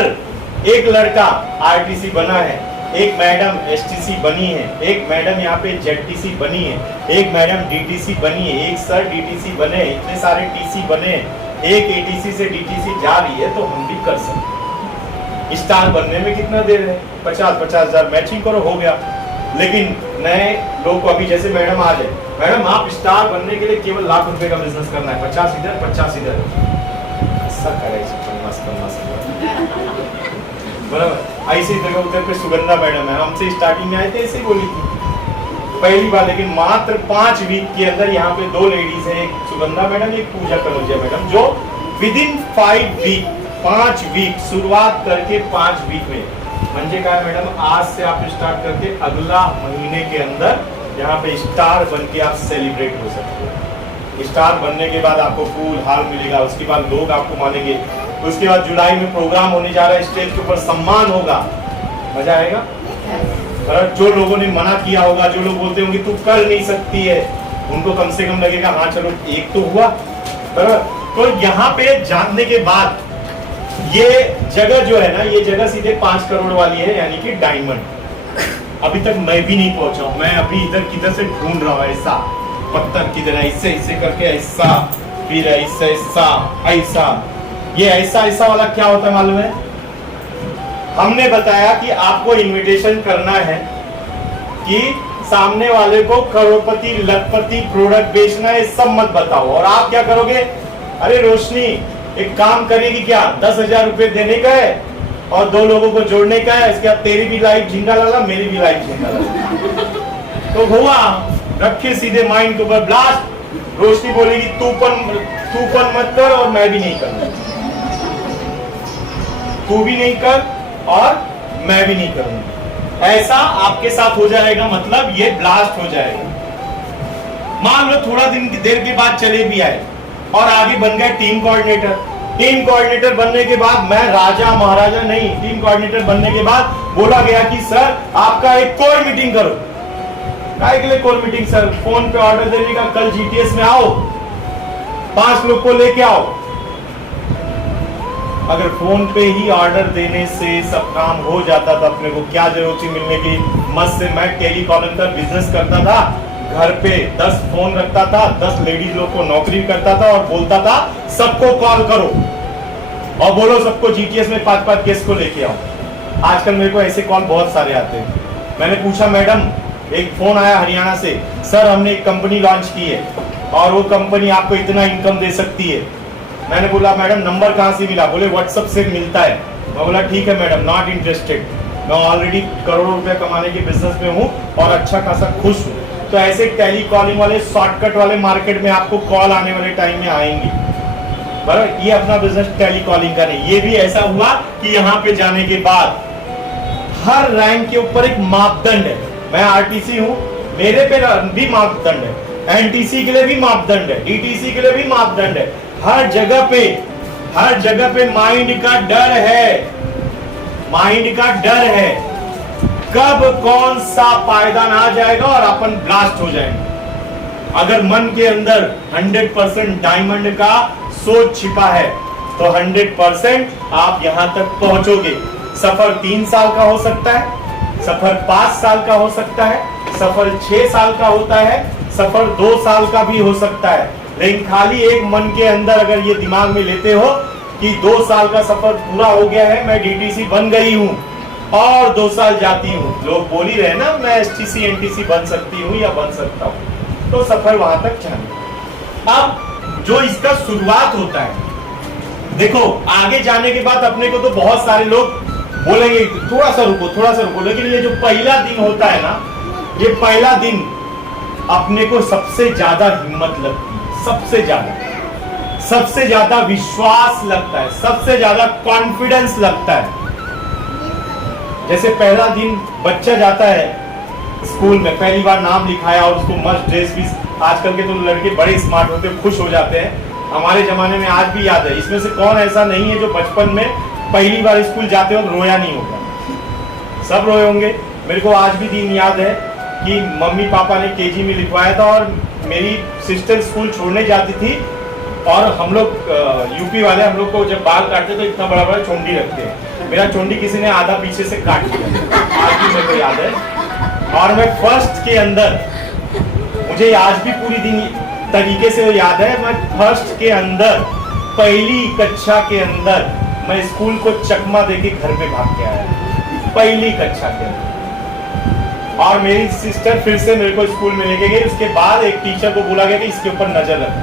एक लड़का आरटीसी बना है, एक मैडम एसटीसी बनी है, एक मैडम यहाँ पे जेडटीसी बनी है, एक मैडम डीटीसी बनी है, एक सर डीटीसी बने, इतने सारे टीसी बने, एक एटीसी से डीटीसी जा रही है, तो हम भी कर सकते। स्टार बनने में कितना देर है, 50-50 हजार मैचिंग करो, हो गया। लेकिन नए लोग को अभी जैसे मैडम आ जाए, मैडम आप स्टार बनने के लिए केवल लाख रुपए का बिजनेस करना है, 50 इधर 50 इधर, ऐसा करे 50 बराबर। ऐसे ही उधर पे सुगंधा मैडम है, हमसे स्टार्टिंग में आए थे, ऐसे ही बोली थी पहली बार, लेकिन मात्र 5 वीक के अंदर यहाँ पे 2 लेडीज है, एक सुगंधा मैडम, एक पूजा कनौजिया मैडम, जो विदिन 5 वीक शुरुआत करके 5 वीक में म्हणजे काय मैडम, आज से आप स्टार्ट करके अगला महीने के अंदर यहाँ पे स्टार बन के आप सेलिब्रेट हो सकते हो। स्टार बनने के बाद आपको फूल हार मिलेगा, उसके बाद लोग आपको मानेंगे, उसके बाद जुलाई में प्रोग्राम होने जा रहा है, स्टेज के ऊपर सम्मान होगा, मजा आएगा। और जो लोगों ने मना किया होगा, जो लोग बोलते होंगे तू कर नहीं सकती है, उनको कम से कम लगेगा हाँ चलो एक तो हुआ। तो यहाँ पे जानने के बाद ये जगह जो है ना, ये जगह सीधे 5 करोड़ वाली है, यानी कि डायमंड। अभी तक मैं भी नहीं पहुंचा हूं, मैं अभी इधर किधर से ढूंढ रहा हूं, ऐसा पत्थर किधर, ऐसे ऐसे करके ऐसा, फिर ऐसा ऐसा ऐसा। ये ऐसा ऐसा वाला क्या होता है मालूम है? हमने बताया कि आपको इनविटेशन करना है कि सामने वाले को करोड़पति लखपति प्रोडक्ट बेचना है, सब मत बताओ। और आप क्या करोगे, अरे रोशनी एक काम करेगी क्या, 10,000 रुपए देने का है और 2 लोगों को जोड़ने का है, इसके बाद तेरी भी लाइफ झिंगा लाला, मेरी भी लाइफ झिंगा लाला। तो हुआ, रखे सीधे माइंड के ऊपर ब्लास्ट। रोशनी बोलेगी तू पन मत कर और मैं भी नहीं करूंगा, तू भी नहीं कर और मैं भी नहीं करूंगा। ऐसा आपके साथ हो जाएगा, मतलब ये ब्लास्ट हो जाएगा। मान लो थोड़ा दिन की देर के बाद चले भी आए और आगे बन गए टीम कोऑर्डिनेटर। टीम कोऑर्डिनेटर बनने के बाद मैं राजा महाराजा नहीं, टीम कोऑर्डिनेटर बनने के बाद बोला गया कि सर आपका एक कोर मीटिंग करो। काय के लिए कोर मीटिंग सर? फोन पे ऑर्डर देने का, कल जीटीएस में आओ, 5 लोग को लेके आओ। अगर फोन पे ही ऑर्डर देने से सब काम हो जाता तो अपने को क्या जरूरत थी मिलने की? मस्त से मैं टेलीकॉलिंग का बिजनेस करता था, घर पे 10 फोन रखता था, 10 लेडीज लोग को नौकरी करता था और बोलता था सबको कॉल करो और बोलो सबको जीटीएस में 5-5 केस को लेके आओ। आजकल मेरे को ऐसे कॉल बहुत सारे आते हैं। मैंने पूछा मैडम, एक फोन आया हरियाणा से, सर हमने एक कंपनी लॉन्च की है और वो कंपनी आपको इतना इनकम दे सकती है। मैंने बोला मैडम नंबर कहाँ से मिला? बोले व्हाट्सएप से मिलता है। मैं बोला ठीक है मैडम, नॉट इंटरेस्टेड, मैं ऑलरेडी करोड़ों रुपए कमाने के बिजनेस में हूँ और अच्छा खासा खुश हूँ। तो ऐसे टेलीकॉलिंग वाले शॉर्टकट वाले मार्केट में आपको कॉल आने वाले टाइम में आएंगे, बराबर। ये अपना बिजनेस टेलीकॉलिंग का नहीं। ये भी ऐसा हुआ कि यहाँ पे जाने के बाद हर रैंक के ऊपर एक मापदंड है। मैं आरटीसी हूँ, मेरे पे भी मापदंड है, एनटीसी के लिए भी मापदंड है, डीटीसी के लिए भी मापदंड है। हर जगह पे माइंड का डर है, माइंड का डर है कब कौन सा पायदान आ जाएगा और अपन ब्लास्ट हो जाएंगे। अगर मन के अंदर 100% डायमंड का सोच छिपा है तो 100% आप यहां तक पहुंचोगे। सफर 3 साल का हो सकता है, सफर 5 साल का हो सकता है, सफर 6 साल का होता है, सफर 2 साल का भी हो सकता है। लेकिन खाली एक मन के अंदर अगर ये दिमाग में लेते हो कि 2 साल का सफर पूरा हो गया है, मैं डीटीसी बन गई हूं और 2 साल जाती हूँ, लोग बोल ही रहे ना मैं एसटीसी एनटीसी बन सकती हूँ या बन सकता हूँ, तो सफर वहां तक जाना। अब जो इसका शुरुआत होता है, देखो आगे जाने के बाद अपने को तो बहुत सारे लोग बोलेंगे थोड़ा सा रुको, लेकिन ये जो पहला दिन होता है ना, ये पहला दिन अपने को सबसे ज्यादा हिम्मत लगती है, सबसे ज्यादा विश्वास लगता है, सबसे ज्यादा कॉन्फिडेंस लगता है। जैसे पहला दिन बच्चा जाता है स्कूल में, पहली बार नाम लिखाया और उसको मस्त ड्रेस भी, आजकल के तो लड़के बड़े स्मार्ट होते हैं, खुश हो जाते हैं। हमारे जमाने में आज भी याद है, इसमें से कौन ऐसा नहीं है जो बचपन में पहली बार स्कूल जाते हो रोया नहीं होगा? सब रोए होंगे। मेरे को आज भी दिन याद है कि मम्मी पापा ने केजी में लिखवाया था और मेरी सिस्टर स्कूल छोड़ने जाती थी और हम लोग यूपी वाले, हम लोग को जब बाल काटते तो इतना बड़ा बड़ा चोंडी रखते हैं। मेरा चोंडी किसी ने आधा पीछे से काट दिया, आज भी मेरे को याद है। और मैं फर्स्ट के अंदर, मुझे आज भी पूरी दिन तरीके से याद है, मैं फर्स्ट के अंदर पहली कक्षा के अंदर मैं स्कूल को चकमा देके घर पे भाग के आया, पहली कक्षा के अंदर। और मेरी सिस्टर फिर से मेरे को स्कूल में लेके गई। उसके बाद एक टीचर को बोला गया कि इसके ऊपर नजर रखो,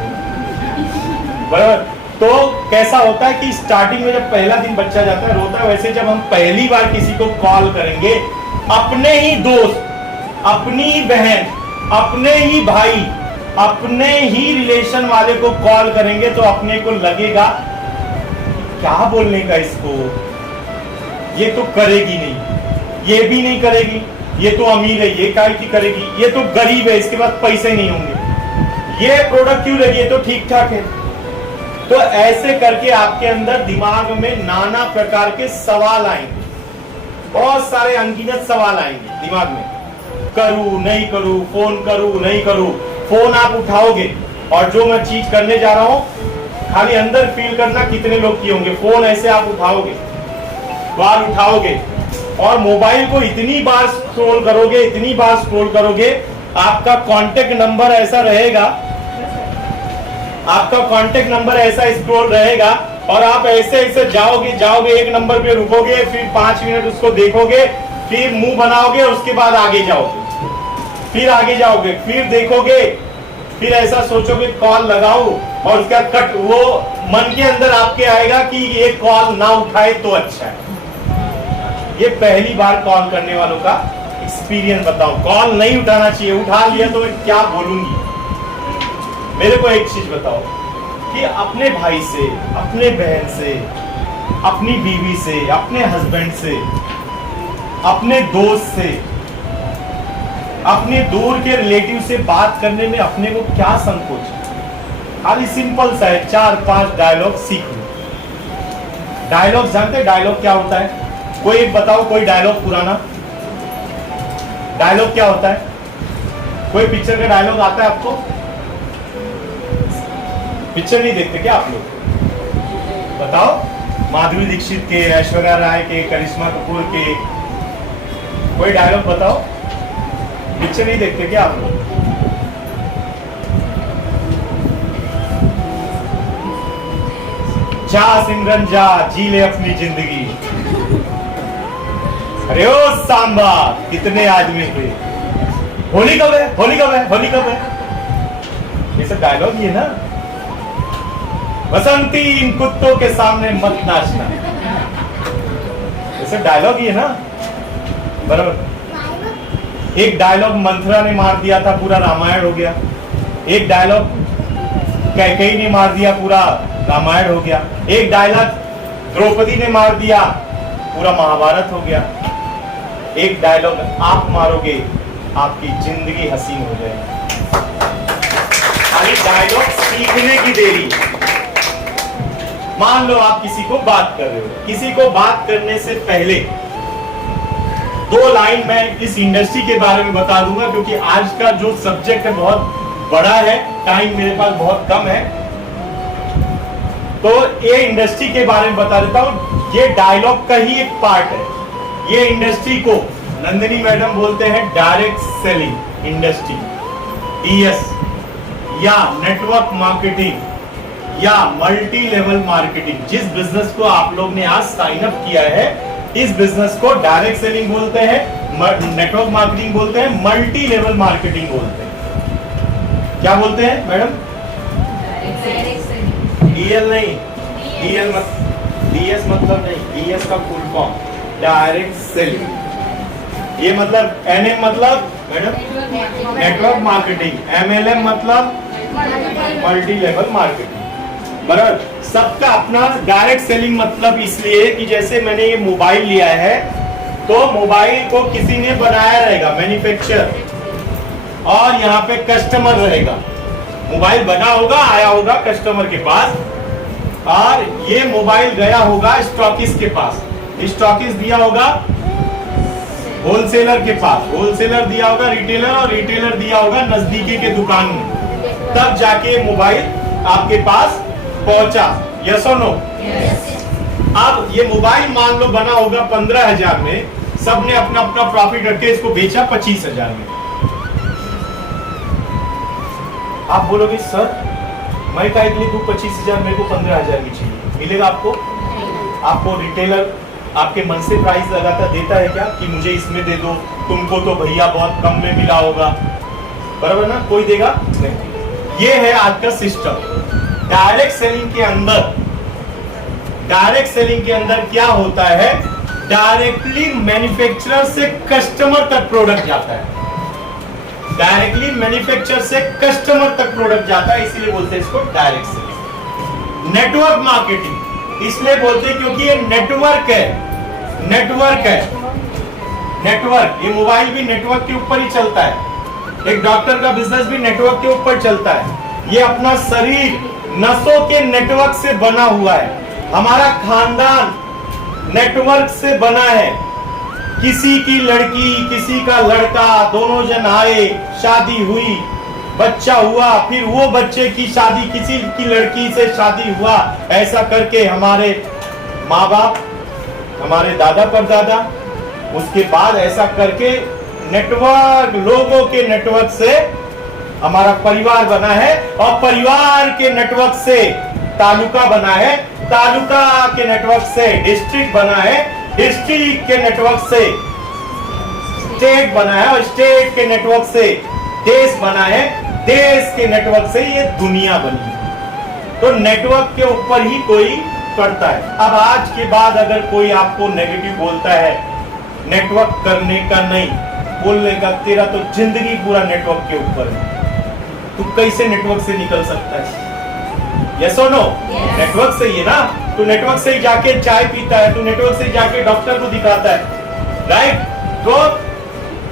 बराबर। तो कैसा होता है कि स्टार्टिंग में जब पहला दिन बच्चा जाता है रोता है, वैसे जब हम पहली बार किसी को कॉल करेंगे, अपने ही दोस्त, अपनी ही बहन, अपने ही भाई, अपने ही रिलेशन वाले को कॉल करेंगे तो अपने को लगेगा क्या बोलने का इसको, ये तो करेगी नहीं, ये भी नहीं करेगी, ये तो अमीर है, ये काय की करेगी, ये तो गरीब है, इसके पास पैसे नहीं होंगे, ये प्रोडक्ट क्यों लगी, ये तो ठीक ठाक है। तो ऐसे करके आपके अंदर दिमाग में नाना प्रकार के सवाल आएंगे, बहुत सारे अनगिनत सवाल आएंगे दिमाग में, करूं नहीं करूं, फोन करूं नहीं करूं। फोन आप उठाओगे और जो मैं चीज करने जा रहा हूं खाली अंदर फील करना कितने लोग किए होंगे। फोन ऐसे आप उठाओगे, बार उठाओगे और मोबाइल को इतनी बार स्क्रॉल करोगे, इतनी बार स्क्रॉल करोगे, आपका कांटेक्ट नंबर ऐसा रहेगा, आपका कांटेक्ट नंबर ऐसा स्क्रॉल रहेगा और आप ऐसे ऐसे जाओगे, एक नंबर पे रुकोगे, फिर 5 मिनट उसको देखोगे, फिर मुंह बनाओगे और उसके बाद आगे जाओगे, फिर आगे जाओगे, फिर देखोगे, फिर ऐसा सोचोगे कॉल लगाओ और उसका कट, वो मन के अंदर आपके आएगा कि ये कॉल ना उठाए तो अच्छा है। ये पहली बार कॉल करने वालों का एक्सपीरियंस बताओ। कॉल नहीं उठाना चाहिए, उठा लिया तो मैं क्या बोलूंगी। मेरे को एक चीज बताओ कि अपने भाई से, अपने बहन से, अपनी बीवी से, अपने हस्बैंड से, अपने दोस्त से, अपने दूर के रिलेटिव से बात करने में अपने को क्या संकोच है। खाली सिंपल सा है, 4-5 डायलॉग सीख लो। डायलॉग जानते हैं डायलॉग क्या होता है? कोई एक बताओ, कोई डायलॉग पुराना डायलॉग क्या होता है? कोई पिक्चर का डायलॉग आता है आपको? पिक्चर नहीं देखते क्या आप लोग? बताओ। माधुरी दीक्षित के, ऐश्वर्या राय के, करिश्मा कपूर के, कोई डायलॉग बताओ। पिक्चर नहीं देखते क्या आप लोग? जा सिमरन जा, जी ले अपनी जिंदगी। अरे ओ सांबा, कितने आदमी थे। होली कब है, होली कब है, होली कब है? ये सब डायलॉग ही है ना। बसंती इन कुत्तों के सामने मत नाचना, ये सब डायलॉग ही है ना, बराबर। एक डायलॉग मंथरा ने मार दिया था, पूरा रामायण हो गया। एक डायलॉग कैकेयी ने मार दिया, पूरा रामायण हो गया। एक डायलॉग द्रौपदी ने मार दिया, पूरा महाभारत हो गया। एक डायलॉग आप मारोगे, आपकी जिंदगी हसीन हो जाएगी। खाली डायलॉग सीखने की देरी। मान लो आप किसी को बात कर रहे हो, किसी को बात करने से पहले 2 लाइन मैं इस इंडस्ट्री के बारे में बता दूंगा, क्योंकि आज का जो सब्जेक्ट है बहुत बड़ा है, टाइम मेरे पास बहुत कम है, तो ये इंडस्ट्री के बारे में बता देता हूं। ये डायलॉग का ही एक पार्ट है। ये इंडस्ट्री को नंदिनी मैडम बोलते हैं डायरेक्ट सेलिंग इंडस्ट्री, डीएस, या नेटवर्क मार्केटिंग, या मल्टी लेवल मार्केटिंग। जिस बिजनेस को आप लोग ने आज साइन अप किया है, इस बिजनेस को डायरेक्ट सेलिंग बोलते हैं, नेटवर्क मार्केटिंग बोलते हैं, मल्टी लेवल मार्केटिंग बोलते हैं। क्या बोलते हैं मैडम? डीएल नहीं, डीएल मत, डीएस मतलब नहीं, डीएस का फुल फॉर्म डायरेक्ट सेलिंग। ये मतलब एनएम मतलब मैडम नेटवर्क मार्केटिंग, एमएलएम मतलब मल्टी लेवल मार्केटिंग, बराबर। सबका अपना डायरेक्ट सेलिंग मतलब इसलिए कि जैसे मैंने ये मोबाइल लिया है, तो मोबाइल को किसी ने बनाया रहेगा, मैन्युफैक्चर, और यहाँ पे कस्टमर रहेगा। मोबाइल बना होगा, आया होगा कस्टमर के पास, और ये मोबाइल गया होगा स्टॉकिस्ट के पास, स्टॉकिस्ट दिया होगा होलसेलर के पास, होलसेलर दिया होगा रिटेलर, और रिटेलर दिया होगा नजदीकी के दुकान में, तब जाके मोबाइल आपके पास पहुंचा। यस और नो? अब ये मोबाइल मान लो बना होगा 15,000 में, सबने अपना अपना प्रॉफिट रख के इसको बेचा 25,000 में। आप बोलोगे सर मैं क्या के लिए दूं 25,000, मेरे को 15,000 की चाहिए, मिलेगा आपको? आपको रिटेलर आपके मन से प्राइस लगाता देता है क्या कि मुझे इसमें दे दो, तुमको तो भैया बहुत कम में मिला होगा, बराबर ना? कोई देगा नहीं। ये है आज का सिस्टम। डायरेक्ट सेलिंग के अंदर, डायरेक्ट सेलिंग के अंदर क्या होता है? डायरेक्टली मैन्युफैक्चरर से कस्टमर तक प्रोडक्ट जाता है, डायरेक्टली मैन्युफैक्चरर से कस्टमर तक प्रोडक्ट जाता है, इसीलिए बोलते हैं इसको डायरेक्ट सेलिंग। नेटवर्क मार्केटिंग इसलिए बोलते हैं क्योंकि ये नेटवर्क है, नेटवर्क है, नेटवर्क। ये मोबाइल भी नेटवर्क के ऊपर ही चलता है, एक डॉक्टर का बिजनेस भी नेटवर्क के ऊपर चलता है। ये अपना शरीर नसों के नेटवर्क से बना हुआ है। हमारा खानदान नेटवर्क से बना है। किसी की लड़की, किसी का लड़का, दोनों जन आए, शादी हुई, बच्चा हुआ, फिर वो बच्चे की शादी, किसी की लड़की से शादी हुआ। ऐसा करके हमारे माँ बाप, हमारे दादा परदादा, उसके बाद ऐसा करके नेटवर्क, लोगों के नेटवर्क से हमारा परिवार बना है, और परिवार के नेटवर्क से तालुका बना है, तालुका के नेटवर्क से डिस्ट्रिक्ट बना है, डिस्ट्रिक्ट के नेटवर्क से स्टेट बना है, और स्टेट के नेटवर्क से देश बना है, देश के नेटवर्क से ये दुनिया बनी है। तो नेटवर्क के ऊपर ही कोई करता है। अब आज के बाद अगर कोई आपको नेगेटिव बोलता है, नेटवर्क करने का नहीं, बोलने का, तेरा तो जिंदगी पूरा नेटवर्क के ऊपर है, तू कैसे नेटवर्क से निकल सकता है? यस और नो? नेटवर्क से ही ना, तू नेटवर्क से ही जाके चाय पीता है, तू नेटवर्क से ही जाके डॉक्टर को दिखाता है, राइट? तो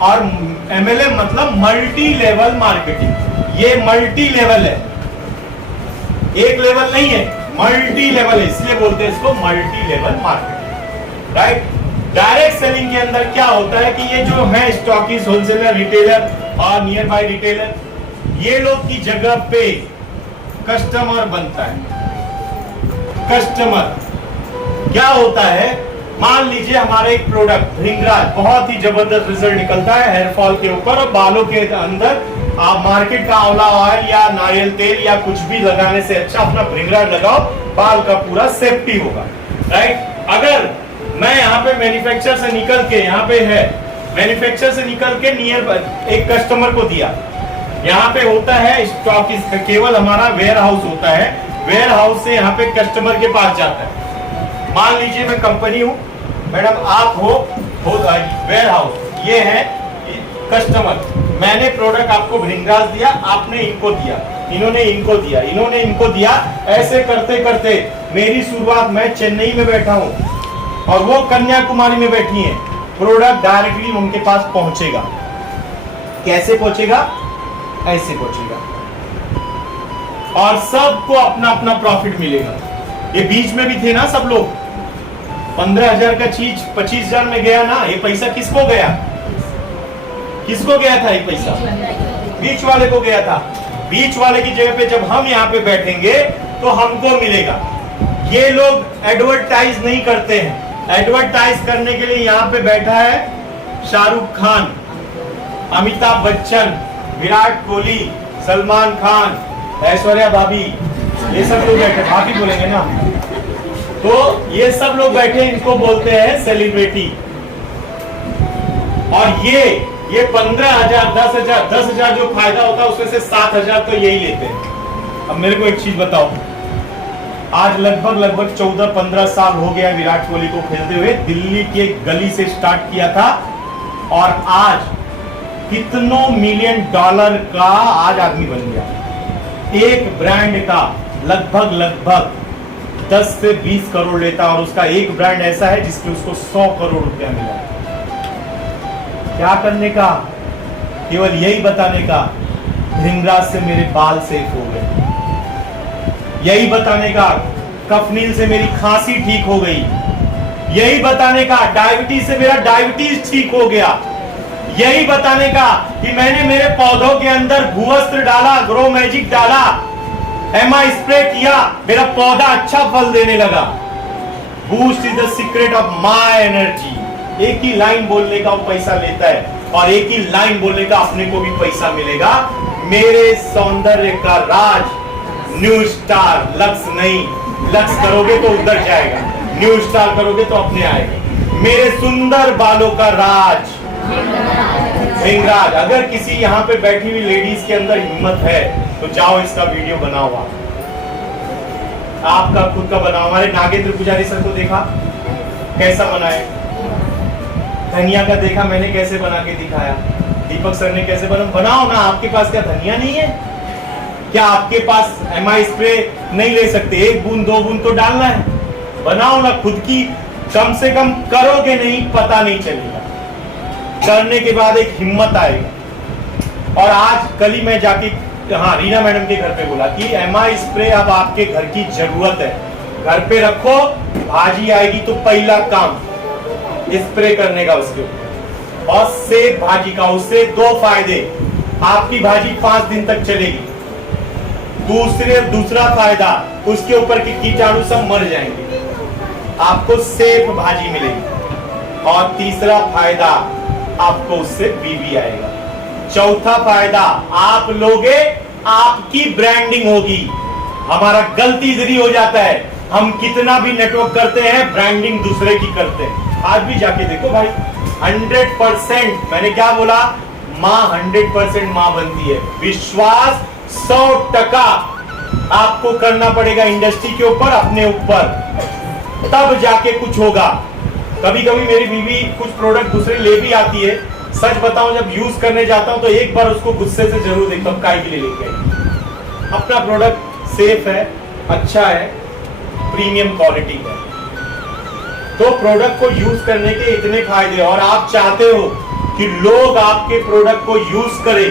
और MLM मतलब मल्टी लेवल मार्केटिंग। ये मल्टी लेवल है, एक लेवल नहीं है, मल्टी लेवल है, इसलिए बोलते हैं इसको multi level marketing, right? Direct selling के अंदर क्या होता है कि ये जो है स्टॉकिस्ट, होलसेलर, रिटेलर और नियर बाय रिटेलर, ये लोग की जगह पे कस्टमर बनता है। कस्टमर क्या होता है? मान लीजिए हमारा एक प्रोडक्ट भृंगराज, बहुत ही जबरदस्त रिजल्ट निकलता है हेयर फॉल के ऊपर और बालों के अंदर। आप मार्केट का आंवला ऑयल या नारियल तेल या कुछ भी लगाने से अच्छा अपना भृंगराज लगाओ, बाल का पूरा सेफ्टी होगा, राइट? अगर मैं यहाँ पे मैन्युफैक्चर से निकल के, यहाँ पे है मैन्युफैक्चर से निकल के नियर एक कस्टमर को दिया, यहाँ पे होता है स्टॉक, केवल हमारा वेयर हाउस होता है, वेयर हाउस से यहाँ पे कस्टमर के पास जाता है। मान लीजिए मैं कंपनी हूँ, मैडम आप हो वेयर हाउस, ये है कस्टमर, मैंने प्रोडक्ट आपको भृंगराज दिया, आपने इनको दिया, इन्होंने इनको दिया, इन्होंने इनको दिया, ऐसे करते करते मेरी शुरुआत, मैं चेन्नई में बैठा हूँ और वो कन्याकुमारी में बैठी है, प्रोडक्ट डायरेक्टली उनके पास पहुंचेगा। कैसे पहुंचेगा? ऐसे पहुंचेगा, और सबको अपना अपना प्रॉफिट मिलेगा। ये बीच में भी थे ना सब लोग, 15,000 का चीज 25,000 में गया ना, ये पैसा किसको गया? किसको गया था ये पैसा? बीच वाले को गया था। बीच वाले की जगह पे जब हम यहाँ पे बैठेंगे तो हमको मिलेगा। ये लोग एडवर्टाइज नहीं करते हैं, एडवर्टाइज करने के लिए यहाँ पे बैठा है शाहरुख खान, अमिताभ बच्चन, विराट कोहली, सलमान खान, ऐश्वर्या भाभी, ये सब लोग बैठे, भाभी बोलेंगे ना, तो ये सब लोग बैठे, इनको बोलते हैं सेलिब्रिटी। और ये 15,000, 10,000 जो फायदा होता है उसमें से 7,000 तो यही लेते हैं। अब मेरे को एक चीज बताओ, आज लगभग 14-15 साल हो गया विराट कोहली को खेलते हुए, दिल्ली की एक गली से स्टार्ट किया था और आज कितनों मिलियन डॉलर का आज आदमी बन गया। एक ब्रांड का लगभग 10 से 20 करोड़ लेता, और उसका एक ब्रांड ऐसा है जिसके उसको 100 करोड़ रुपया मिला। क्या करने का? केवल यही बताने का, भृंगराज से मेरे बाल सेफ हो गए, यही बताने का, कफनील से मेरी खांसी ठीक हो गई, यही बताने का, डायबिटीज से मेरा डायबिटीज ठीक हो गया, यही बताने का कि मैंने मेरे पौधों के अंदर भूवस्त्र डाला, ग्रो मैजिक डाला, एमआई स्प्रे किया, मेरा पौधा अच्छा फल देने लगा। Boost is the secret of my energy. एक ही लाइन बोलने का वो पैसा लेता है, और एक ही लाइन बोलने का अपने को भी पैसा मिलेगा। मेरे सौंदर्य का राज न्यू स्टार, लक्स नहीं, लक्स करोगे तो उधर जाएगा, न्यू स्टार करोगे तो अपने आएगा। मेरे सुंदर बालों का राज भृंगराज। अगर किसी यहाँ पे बैठी हुई लेडीज के अंदर हिम्मत है तो जाओ इसका वीडियो बनाओ, आपका खुद का बनाओ। हमारे नागेंद्र पुजारी सर को देखा कैसा बनाए, धनिया का देखा मैंने कैसे बना के दिखाया, दीपक सर ने कैसे बनाओ ना। आपके पास क्या धनिया नहीं है? क्या आपके पास एमआई स्प्रे नहीं ले सकते? 1 बूंद 2 बूंद तो डालना है, बनाओ ना। खुद की कम से कम करोगे नहीं, पता नहीं चलेगा, करने के बाद एक हिम्मत आएगी। और आज कल ही मैं जाके रीना मैडम के घर पे बोला कि एमआई स्प्रे अब आपके घर की जरूरत है, घर पे रखो, भाजी आएगी तो पहला काम स्प्रे करने का उसके ऊपर। और सेब भाजी का, उससे 2 फायदे, आपकी भाजी 5 दिन तक चलेगी, दूसरा फायदा उसके ऊपर के कीटाणु सब मर जाएंगे, आपको सेफ भाजी मिलेगी। और तीसरा फायदा आपको उससे बीबी आएगा। चौथा फायदा आप लोगे, आपकी ब्रांडिंग होगी। हमारा गलती इधर ही हो जाता है, हम कितना भी नेटवर्क करते हैं, ब्रांडिंग दूसरे की करते हैं। आज भी जाके देखो भाई, 100%, मैंने क्या बोला, माँ 100% माँ बनती है। विश्वास 100% आपको करना पड़ेगा इंडस्ट्री के ऊपर, अपने ऊपर, तब जाके कुछ होगा। कभी कभी मेरी बीवी कुछ प्रोडक्ट दूसरे ले भी आती है, सच बताऊं जब यूज करने जाता हूं तो एक बार उसको गुस्से से जरूर देखता हूं, काय के लिए लेके आई। अपना प्रोडक्ट सेफ है, अच्छा है, प्रीमियम क्वालिटी है, तो प्रोडक्ट को यूज करने के इतने फायदे। और आप चाहते हो कि लोग आपके प्रोडक्ट को यूज करें,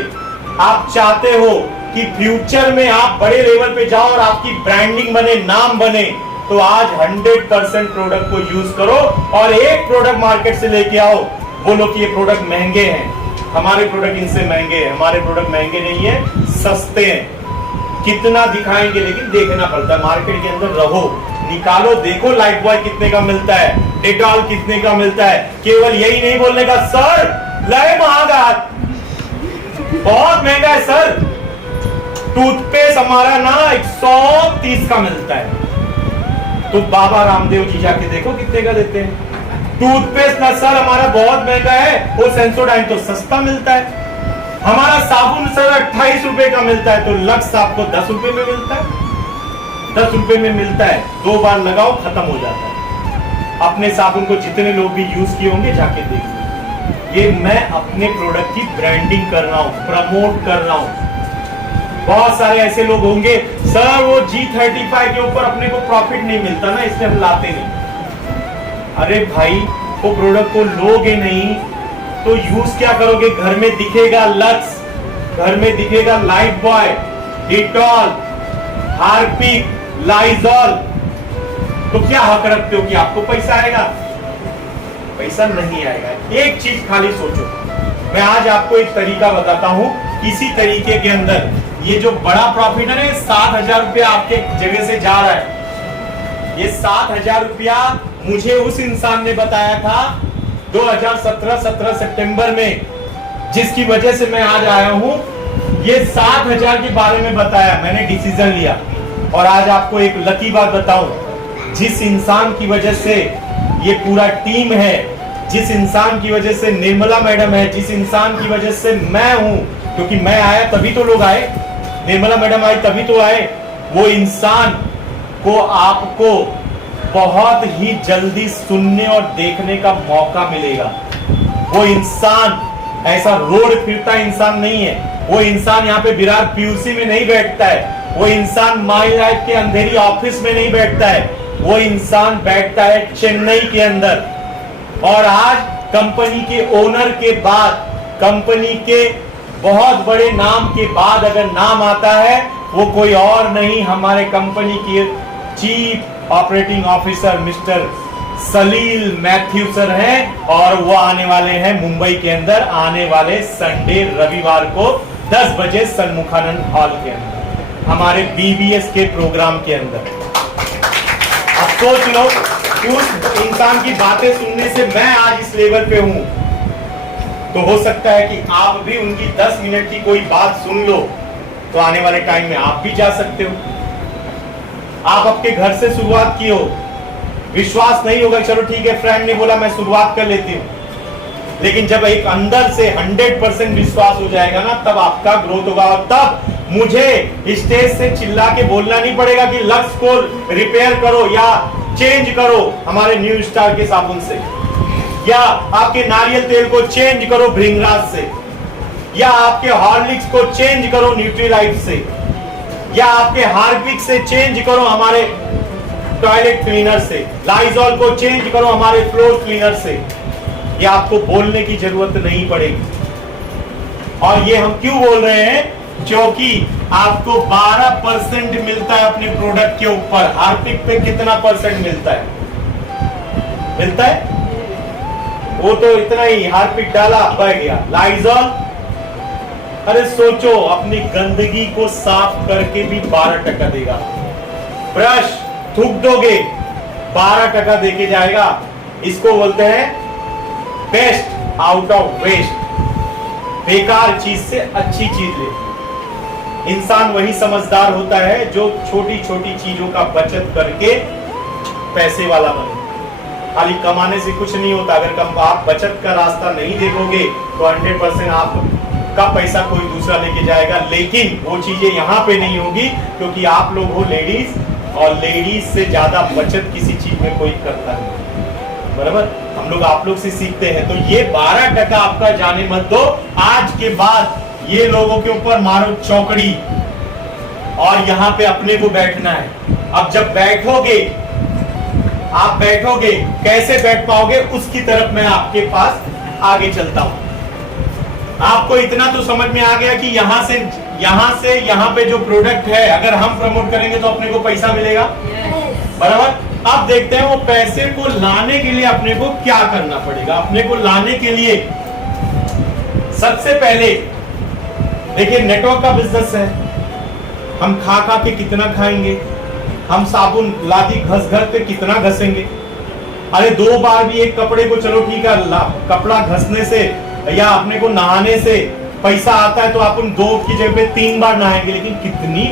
आप चाहते हो कि फ्यूचर में आप बड़े लेवल पे जाओ और आपकी ब्रांडिंग बने, नाम बने, तो आज 100% प्रोडक्ट को यूज करो। और एक प्रोडक्ट मार्केट से लेके आओ, बोलो कि ये प्रोडक्ट महंगे हैं, हमारे प्रोडक्ट इनसे महंगे हैं। हमारे प्रोडक्ट महंगे नहीं है, सस्ते हैं। कितना दिखाएंगे, लेकिन देखना पड़ता है। मार्केट के अंदर रहो, निकालो, देखो लाइफ बॉय कितने का मिलता है, डेटॉल कितने का मिलता है। केवल यही नहीं बोलने का सर लय महंगा, बहुत महंगा है सर। टूथपेस्ट हमारा ना 130 का मिलता है, तो बाबा रामदेव जी जाके देखो कितने का देते हैं। टूथपेस्ट ना सर हमारा बहुत महंगा है, वो सेंसोडाइन तो सस्ता मिलता है। हमारा साबुन सर 28 रुपए का मिलता है, तो लक्स आपको 10 रुपए में मिलता है, 10 रुपए में मिलता है। 2 बार लगाओ, खत्म हो जाता है। अपने साबुन को जितने लोग भी यूज किए होंगे जाके देखो। ये मैं अपने प्रोडक्ट की ब्रांडिंग कर रहा हूं, प्रमोट कर रहा हूं। बहुत सारे ऐसे लोग होंगे, सर वो G35 के ऊपर अपने को प्रॉफिट नहीं मिलता ना, इसलिए हम लाते नहीं। अरे भाई, वो प्रोडक्ट को लोगे नहीं तो यूज क्या करोगे? घर में दिखेगा लक्स, घर में दिखेगा life boy, Dettol, Harpic, Lysol, तो क्या हक रखते हो कि आपको पैसा आएगा? पैसा नहीं आएगा। एक चीज खाली सोचो, मैं आज आपको एक तरीका बताता हूं, इसी तरीके के अंदर ये जो बड़ा प्रॉफिट है ना, 7,000 रुपया आपके जगह से जा रहा है। ये 7,000 रुपया मुझे उस इंसान ने बताया था 2017 सितंबर में, जिसकी वजह से मैं आज आया हूं। ये 7,000 के बारे में बताया, मैंने डिसीजन लिया। और आज आपको एक लकी बात बताऊं, जिस इंसान की वजह से ये पूरा टीम है, जिस इंसान की वजह से निर्मला मैडम है, जिस इंसान की वजह से मैं हूं, क्योंकि मैं आया तभी तो लोग आए, निर्मला मैडम आई तभी तो आए, वो इंसान को आपको बहुत ही जल्दी सुनने और देखने का मौका मिलेगा। वो इंसान ऐसा रोड फिरता इंसान नहीं है। वो इंसान यहाँ पे विरार पीयूसी में नहीं बैठता है। वो इंसान माई लाइफ के अंधेरी ऑफिस में नहीं बैठता है। वो इंसान बैठता है चेन्नई के अंदर। और आज कंपनी के ओनर के बाद, कंपनी के बहुत बड़े नाम के बाद अगर नाम आता है, वो कोई और नहीं, हमारे कंपनी के चीफ ऑपरेटिंग ऑफिसर मिस्टर सलील मैथ्यू सर हैं। और वो आने वाले हैं मुंबई के अंदर, आने वाले संडे रविवार को 10 बजे सन्मुखानंद हॉल के अंदर, हमारे बीबीएस के प्रोग्राम के अंदर। अब सोच लो, उस इंसान की बातें सुनने से मैं आज इस लेवल पे हूं, तो हो सकता है कि आप भी उनकी 10 मिनट की कोई बात सुन लो, तो आने वाले टाइम में आप भी जा सकते हो। आप आपके घर से शुरुआत की हो, विश्वास नहीं होगा, चलो ठीक है फ्रेंड ने बोला मैं शुरुआत कर लेती हूँ, लेकिन जब एक अंदर से 100% विश्वास हो जाएगा ना, तब आपका ग्रोथ होगा। और तब मुझे स्टेज से चिल्ला के बोलना नहीं पड़ेगा कि लक्स को रिपेयर करो या चेंज करो हमारे न्यू स्टार के साबुन से, या आपके नारियल तेल को चेंज करो भृंगराज से, या आपके हॉर्लिक्स को चेंज करो न्यूट्रीलाइट से, या आपके हार्पिक से चेंज करो हमारे टॉयलेट क्लीनर से, लाइजॉल को चेंज करो हमारे फ्लोर क्लीनर से। ये आपको बोलने की जरूरत नहीं पड़ेगी। और ये हम क्यों बोल रहे हैं? क्योंकि आपको 12% मिलता है अपने प्रोडक्ट के ऊपर। हार्पिक पे कितना परसेंट मिलता है? मिलता है वो तो इतना ही, हार्पिक डाला बह गया। लाइजॉल, अरे सोचो अपनी गंदगी को साफ करके भी 12% देगा। ब्रश थूक दोगे 12% देके जाएगा। इसको बोलते हैं बेस्ट आउट ऑफ वेस्ट। बेकार चीज से अच्छी चीज ले। इंसान वही समझदार होता है जो छोटी छोटी चीजों का बचत करके पैसे वाला बने। खाली कमाने से कुछ नहीं होता। अगर आप बचत का रास्ता नहीं देखोगे तो 100% आपका पैसा कोई दूसरा लेके जाएगा। लेकिन वो चीजें यहाँ पे नहीं होगी क्योंकि आप लोग हो लेडीज, और लेडीज से ज्यादा बचत किसी चीज में कोई करता नहीं। बराबर, हम लोग आप लोग से सीखते हैं। तो ये 12% आपका जाने मत दो। आज के बाद ये लोगों के ऊपर मारो चौकड़ी, और यहाँ पे अपने को बैठना है। अब जब बैठोगे, आप बैठोगे, कैसे बैठ पाओगे उसकी तरफ मैं आपके पास आगे चलता हूं। आपको इतना तो समझ में आ गया कि यहां से यहां पे जो प्रोडक्ट है अगर हम प्रमोट करेंगे तो अपने को पैसा मिलेगा। बराबर। अब देखते हैं वो पैसे को लाने के लिए अपने को क्या करना पड़ेगा। अपने को लाने के लिए सबसे पहले देखिए, नेटवर्क का बिजनेस है। हम खा खा के कितना खाएंगे? हम साबुन लादी घस घर पे कितना घसेंगे? अरे 2 बार भी एक कपड़े को, चलो ठीक है, कपड़ा घसने से या अपने को नहाने से पैसा आता है तो अपन 2 की जगह पे 3 बार नहाएंगे। लेकिन कितनी,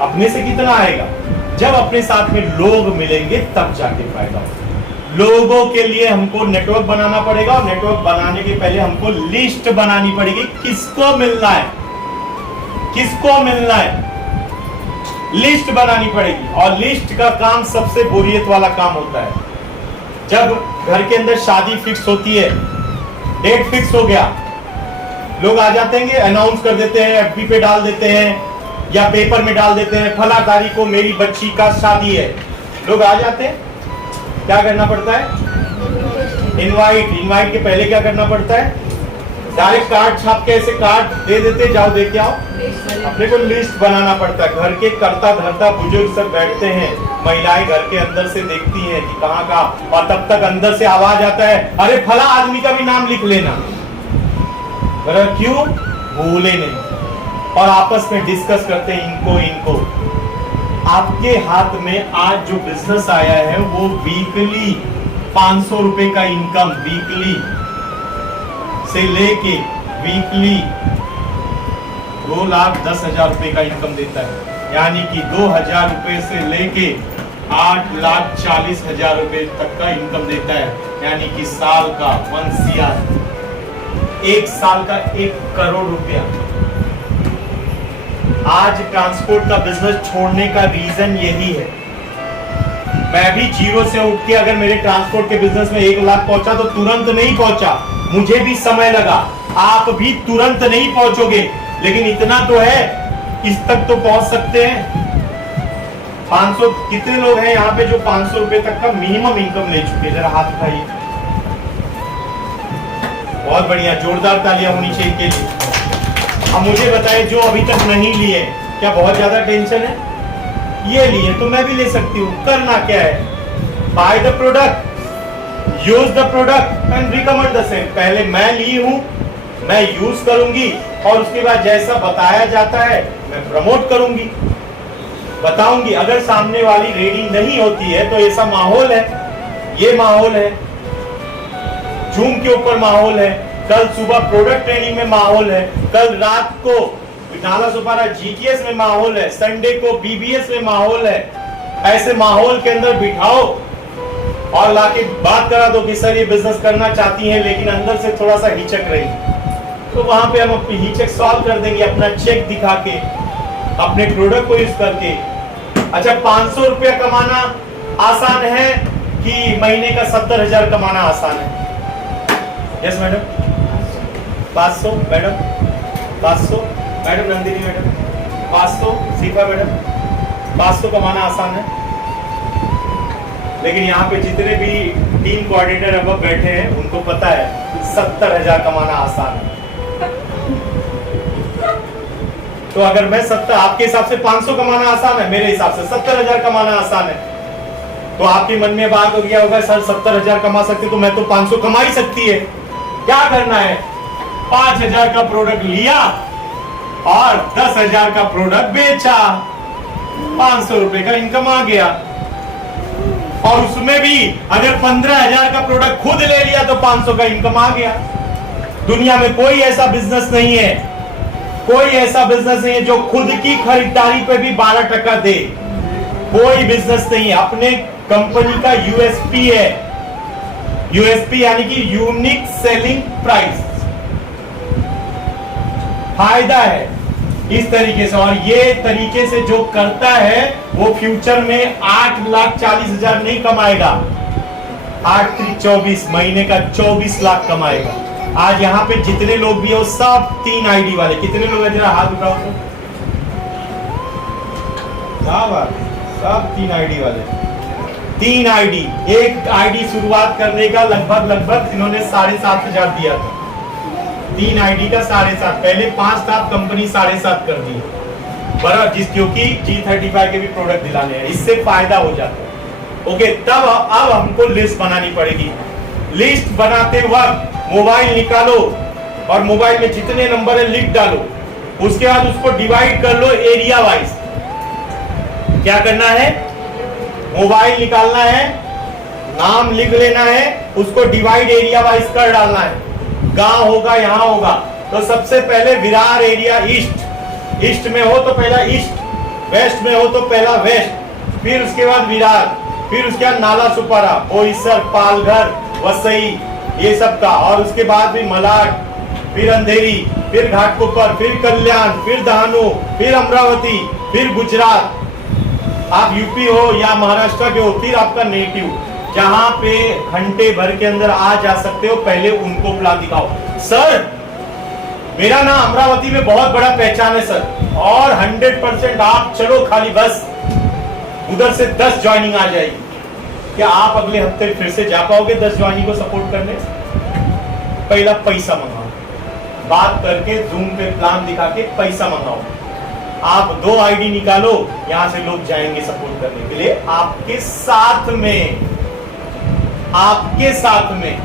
अपने से कितना आएगा? जब अपने साथ में लोग मिलेंगे तब जाके फायदा होगा। लोगों के लिए हमको नेटवर्क बनाना पड़ेगा, और नेटवर्क बनाने के पहले हमको लिस्ट बनानी पड़ेगी। किसको मिलना है, किसको मिलना है, लिस्ट बनानी पड़ेगी। और लिस्ट का काम सबसे बोरियत वाला काम होता है। जब घर के अंदर शादी फिक्स होती है, डेट फिक्स हो गया, लोग आ जाते हैं, अनाउंस कर देते हैं, एफबी पे डाल देते हैं या पेपर में डाल देते हैं, फला तारीख को मेरी बच्ची का शादी है। लोग आ जाते हैं, क्या करना पड़ता है? इनवाइट के पहले क्या करना पड़ता है? डायरेक्ट कार्ड छाप के ऐसे कार्ड दे देते, जाओ दे के आओ। अपने को लिस्ट बनाना पड़ता है। घर के करता धरता बुजुर्ग सब बैठते हैं, महिलाएं घर के अंदर से देखती हैं कि कहाँ का, और तब तक अंदर से आवाज आता है, अरे फला आदमी का भी नाम लिख लेना। क्यों? भूले नहीं। और आपस में डिस्कस करते हैं इनको। आपके हाथ में आज जो बिजनेस आया है वो वीकली 500 रुपए का इनकम, वीकली से लेके वीकली 2,10,000 रुपए का इनकम देता है। यानी कि 2,000 रुपए से लेके 8,40,000 रुपए तक का इनकम देता है। यानी कि साल का 1 CR, एक साल का 1 करोड़ रुपया। आज ट्रांसपोर्ट का बिजनेस छोड़ने का रीजन यही है। मैं भी जीरो से उठ के अगर मेरे ट्रांसपोर्ट के बिजनेस में 1 लाख पहुंचा तो तुरंत नहीं पहुंचा, मुझे भी समय लगा। आप भी तुरंत नहीं पहुंचोगे, लेकिन इतना तो है, इस तक तो पहुंच सकते हैं। 500 कितने लोग हैं यहाँ पे जो 500 रुपए तक का मिनिमम इनकम ले चुके? जरा हाथ उठाइए। बहुत बढ़िया, जोरदार तालियां होनी चाहिए के लिए। अब मुझे बताए जो अभी तक नहीं लिए, क्या बहुत ज्यादा टेंशन है? ये लिए तो मैं भी ले सकती हूँ। करना क्या है? By the product, use the product and recommend the same. पहले मैं ली हूँ, मैं यूज करूंगी, और उसके बाद जैसा बताया जाता है मैं प्रमोट करूंगी, बताऊंगी। अगर सामने वाली रेडी नहीं होती है तो ऐसा माहौल है, ये माहौल है, जूम के ऊपर माहौल है, कल सुबह प्रोडक्ट ट्रेनिंग में माहौल है, कल रात को नाला सुपारा GTS में माहौल है, संडे को BBS में माहौल है। ऐसे माहौल के अंदर बिठाओ और लाके बात करा दो कि सर ये बिजनेस करना चाहती हैं लेकिन अंदर से थोड़ा सा हिचक रही, तो वहां पे हम अपनी हिचक सॉल्व कर देंगे, अपना चेक दिखा के, अपने प्रोडक्ट को यूज करके। अच्छा, 500 रुपया कमाना आसान है कि महीने का 70,000 कमाना आसान है? Yes madam, 500 madam, 500 madam, Nandini madam, 500 Shilpa madam, 500 कमाना आसान है? लेकिन यहाँ पे जितने भी टीम कोऑर्डिनेटर अब बैठे हैं उनको पता है 70,000 कमाना आसान है। तो अगर मैं 70, आपके हिसाब से 500 कमाना आसान है, मेरे हिसाब से 70,000 कमाना आसान है। तो आपके मन में बात हो गया होगा सर 70,000 कमा सकते तो मैं तो 500 कमा ही सकती है। क्या करना है, 5,000 का प्रोडक्ट लिया और 10,000 का प्रोडक्ट बेचा, 500 रुपए का इनकम आ गया। और उसमें भी अगर 15,000 का प्रोडक्ट खुद ले लिया तो 500 का इनकम आ गया। दुनिया में कोई ऐसा बिजनेस नहीं है, कोई ऐसा बिजनेस नहीं है जो खुद की खरीदारी पे भी 12% दे। कोई बिजनेस नहीं है। अपने कंपनी का यूएसपी है, यूएसपी यानी कि यूनिक सेलिंग प्राइस, फायदा है इस तरीके से। और ये तरीके से जो करता है वो फ्यूचर में 8,40,000 नहीं कमाएगा, 8 3 24 महीने का 24 लाख कमाएगा। आज यहाँ पे जितने लोग भी हो सब 3 आईडी वाले, कितने लोग हैं जरा हाथ उठाओ तो, सब 3 आईडी वाले। 3 आईडी, एक आईडी शुरुआत करने का लगभग इन्होंने 7,500 दिया था। 3 आईडी का 7,500, पहले 5 स्टाफ कंपनी 7,500 कर दी बराबर, जिस क्योंकि G35 के भी प्रोडक्ट दिलाने हैं, इससे फायदा हो जाता है। ओके, तब अब हमको लिस्ट बनानी पड़ेगी। लिस्ट बनाते वक्त मोबाइल निकालो और मोबाइल में जितने नंबर है लिख डालो, उसके बाद उसको डिवाइड कर लो एरिया वाइज। क्या करना है, मोबाइल निकालना है, नाम लिख लेना है, उसको डिवाइड एरिया वाइज कर डालना है। गांव होगा, यहां होगा तो सबसे पहले विरार एरिया ईस्ट, ईस्ट में हो तो पहला ईस्ट, वेस्ट में हो तो पहला वेस्ट, फिर उसके बाद विरार, फिर उसके बाद नाला सुपारा, बोईसर, पालघर, वसई, ये सब का, और उसके बाद भी मलाड, फिर अंधेरी, फिर घाटकोपर, फिर कल्याण, फिर दहानू, फिर अमरावती, फिर गुजरात। आप यूपी हो या महाराष्ट्र के हो, फिर आपका नेटिव, जहां पे घंटे भर के अंदर आ जा सकते हो, पहले उनको बुला दिखाओ। सर मेरा ना अमरावती में बहुत बड़ा पहचान है सर, और 100% आप चलो, खाली बस उधर से 10 ज्वाइनिंग आ जाएगी। क्या आप अगले हफ्ते फिर से जा पाओगे 10 ज्वाइनिंग को सपोर्ट करने? पहला पैसा मंगाओ, बात करके जूम पे प्लान दिखा के पैसा मंगाओ। आप 2 आईडी निकालो, यहां से लोग जाएंगे सपोर्ट करने के लिए आपके साथ में। आपके साथ में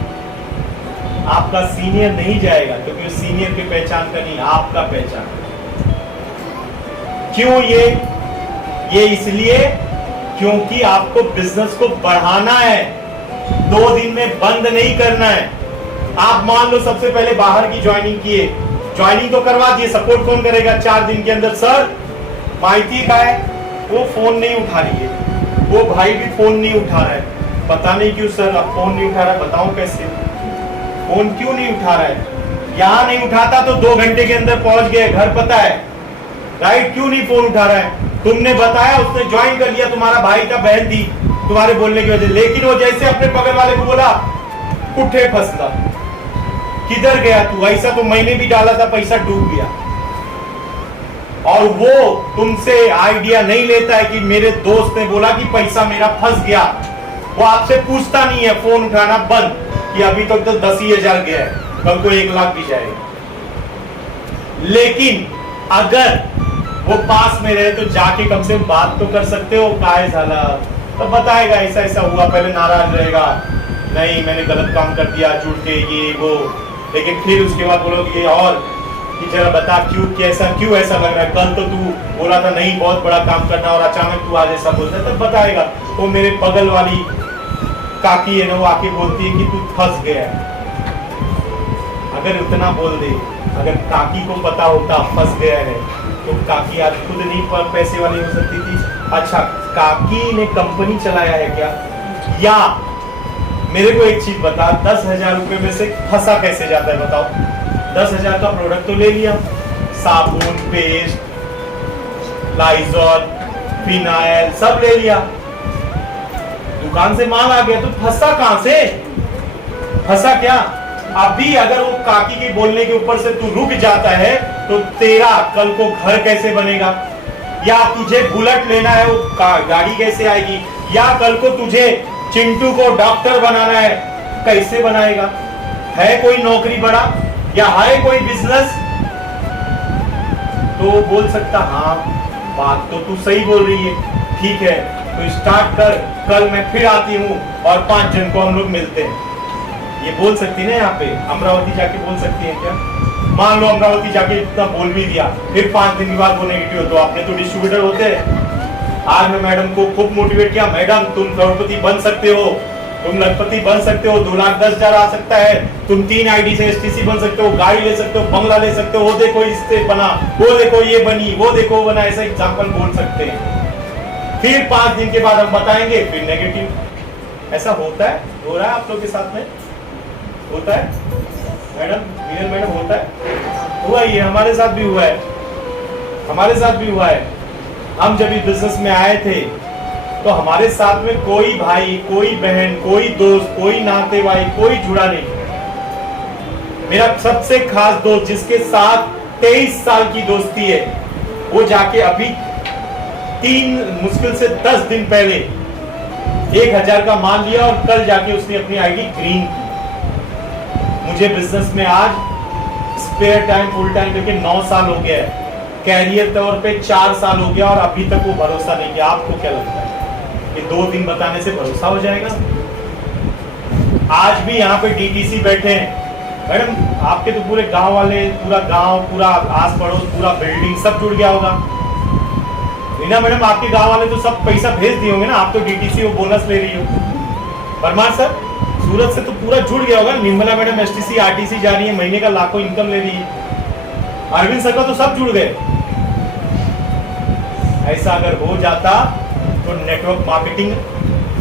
आपका सीनियर नहीं जाएगा, क्योंकि सीनियर की पहचान का नहीं, आपका पहचान। क्यों ये इसलिए क्योंकि आपको बिजनेस को बढ़ाना है, 2 दिन में बंद नहीं करना है। आप मान लो सबसे पहले बाहर की ज्वाइनिंग किए, ज्वाइनिंग तो करवा दिए, सपोर्ट कौन करेगा 4 दिन के अंदर? सर माहिती का है, वो फोन नहीं उठा रही है, वो भाई भी फोन नहीं उठा रहा है, पता नहीं क्यों सर, अब फोन नहीं उठा रहा है, बताओ कैसे, फोन क्यों नहीं उठा रहा है? यहां नहीं उठाता तो 2 घंटे के अंदर पहुंच गए घर, पता है राइट? क्यों नहीं फोन उठा रहा है? तुमने बताया, उसने ज्वाइन कर लिया, तुम्हारा भाई का बहन थी तुम्हारे बोलने की वजह, लेकिन वो जैसे अपने बगल वाले को बोला, पुट्ठे फंसला, किधर गया तू? ऐसा तो मैंने भी डाला था, पैसा डूब गया। और वो तुमसे आइडिया नहीं लेता है कि मेरे दोस्त ने बोला कि पैसा मेरा फंस गया, वो आपसे पूछता नहीं है, फोन उठाना बंद कि अभी तक तो 10,000 गया है, कल को 1 लाख भी जाएगा। लेकिन अगर वो पास में रहे तो जाके कम से कम बात तो कर सकते हो, काय झाला तो बताएगा ऐसा ऐसा हुआ, पहले नाराज रहेगा, नहीं मैंने गलत काम कर दिया, झूठ के ये वो, लेकिन फिर उसके बाद बोलोगे और कि जरा बता क्यों ऐसा लग रहा है, कल तो तू बोला था नहीं बहुत बड़ा काम करना और अचानक तू आज ऐसा बोलता है, तब बताएगा। तो मेरे बगल वाली काकी है ना, वो आके बोलती है कि तू फंस गया है। अगर उतना बोल दे, अगर काकी को पता होता फंस गया है तो काकी आज खुद नहीं पैसे वाली हो सकती थी। अच्छा, काकी ने कंपनी चलाया है क्या? या मेरे को एक चीज बता, 10,000 रुपए में से फंसा कैसे जाता है बताओ? 10,000 का प्रोडक्ट तो ले लिया, साबुन, पेस्ट, लाइजॉल, फिनाइल सब ले लिया, दुकान से माल आ गया, तो फंसा कहां से? फंसा क्या? अभी अगर वो काकी के बोलने के ऊपर से तू रुक जाता है तो तेरा कल को घर कैसे बनेगा? या तुझे बुलेट लेना है, वो गाड़ी कैसे आएगी? या कल को तुझे चिंटू को डॉक्टर बनाना है, कैसे बनाएगा? है कोई नौकरी बड़ा या है कोई बिजनेस? तो वो बोल सकता हाँ बात तो तू सही बोल रही है, ठीक है तो स्टार्ट कर, कल मैं फिर आती हूँ और 5 जन को हम लोग मिलते हैं। ये बोल सकती ना, यहाँ पे अमरावती जाके बोल सकती है क्या? मान लो अमरावती जाके इतना बोल भी दिया, फिर 5 दिन के बाद वो नेगेटिव हो, तो आपने तो डिस्ट्रीब्यूटर होते हैं। आज मैं मैडम को खूब मोटिवेट किया, मैडम तुम करोड़पति बन सकते हो, तुम लखपति बन सकते हो, 2,10,000 आ सकता है, तुम 3 आईडी से एसटीसी बन सकते हो, गाड़ी ले सकते हो, बंगला ले सकते हो, वो देखो इससे बना, वो देखो ये बनी, वो देखो वो बना, ऐसा एग्जाम्पल बोल सकते हैं। फिर 5 दिन के बाद हम बताएंगे, फिर नेगेटिव। ऐसा होता है, हो रहा है आप लोग के साथ में? होता है मैडम, मीनल मैडम होता है? हुआ ही है, हमारे साथ भी हुआ है, हमारे साथ भी हुआ है। हम जब इस बिजनेस में आए थे तो हमारे साथ में कोई भाई, कोई बहन, कोई दोस्त, कोई नातेवाई, कोई जुड़ा नहीं। मेरा सबसे खास दोस्त जिसके साथ 23 साल की दोस्ती है, वो जाके अभी 3 मुश्किल से 10 दिन पहले 1,000 का मान लिया और कल जाके उसने अपनी आईडी ग्रीन की। मुझे बिजनेस में आज स्पेयर टाइम फुल टाइम लेके 9 साल हो गया है, कैरियर तौर पे 4 साल हो गया और अभी तक वो भरोसा नहीं किया। आपको क्या लगता है कि 2 दिन बताने से भरोसा हो जाएगा? आज भी यहाँ पे डीटीसी बैठे हैं मैडम, आपके तो पूरे गांव वाले, पूरा गांव, पूरा आस पड़ोस, पूरा बिल्डिंग सब जुड़ गया होगा ना मैडम? आपके गांव वाले तो सब पैसा भेज दिए होंगे ना, आप तो डीटीसी हो, बोनस ले रही हो। परमार सर सूरत से तो पूरा जुड़ गया होगा। निर्मला मैडम एसटीसी आरटीसी जा रही है, महीने का लाखों इनकम ले रही है। अरविंद सर का तो सब जुड़ गए। ऐसा अगर हो जाता तो नेटवर्क मार्केटिंग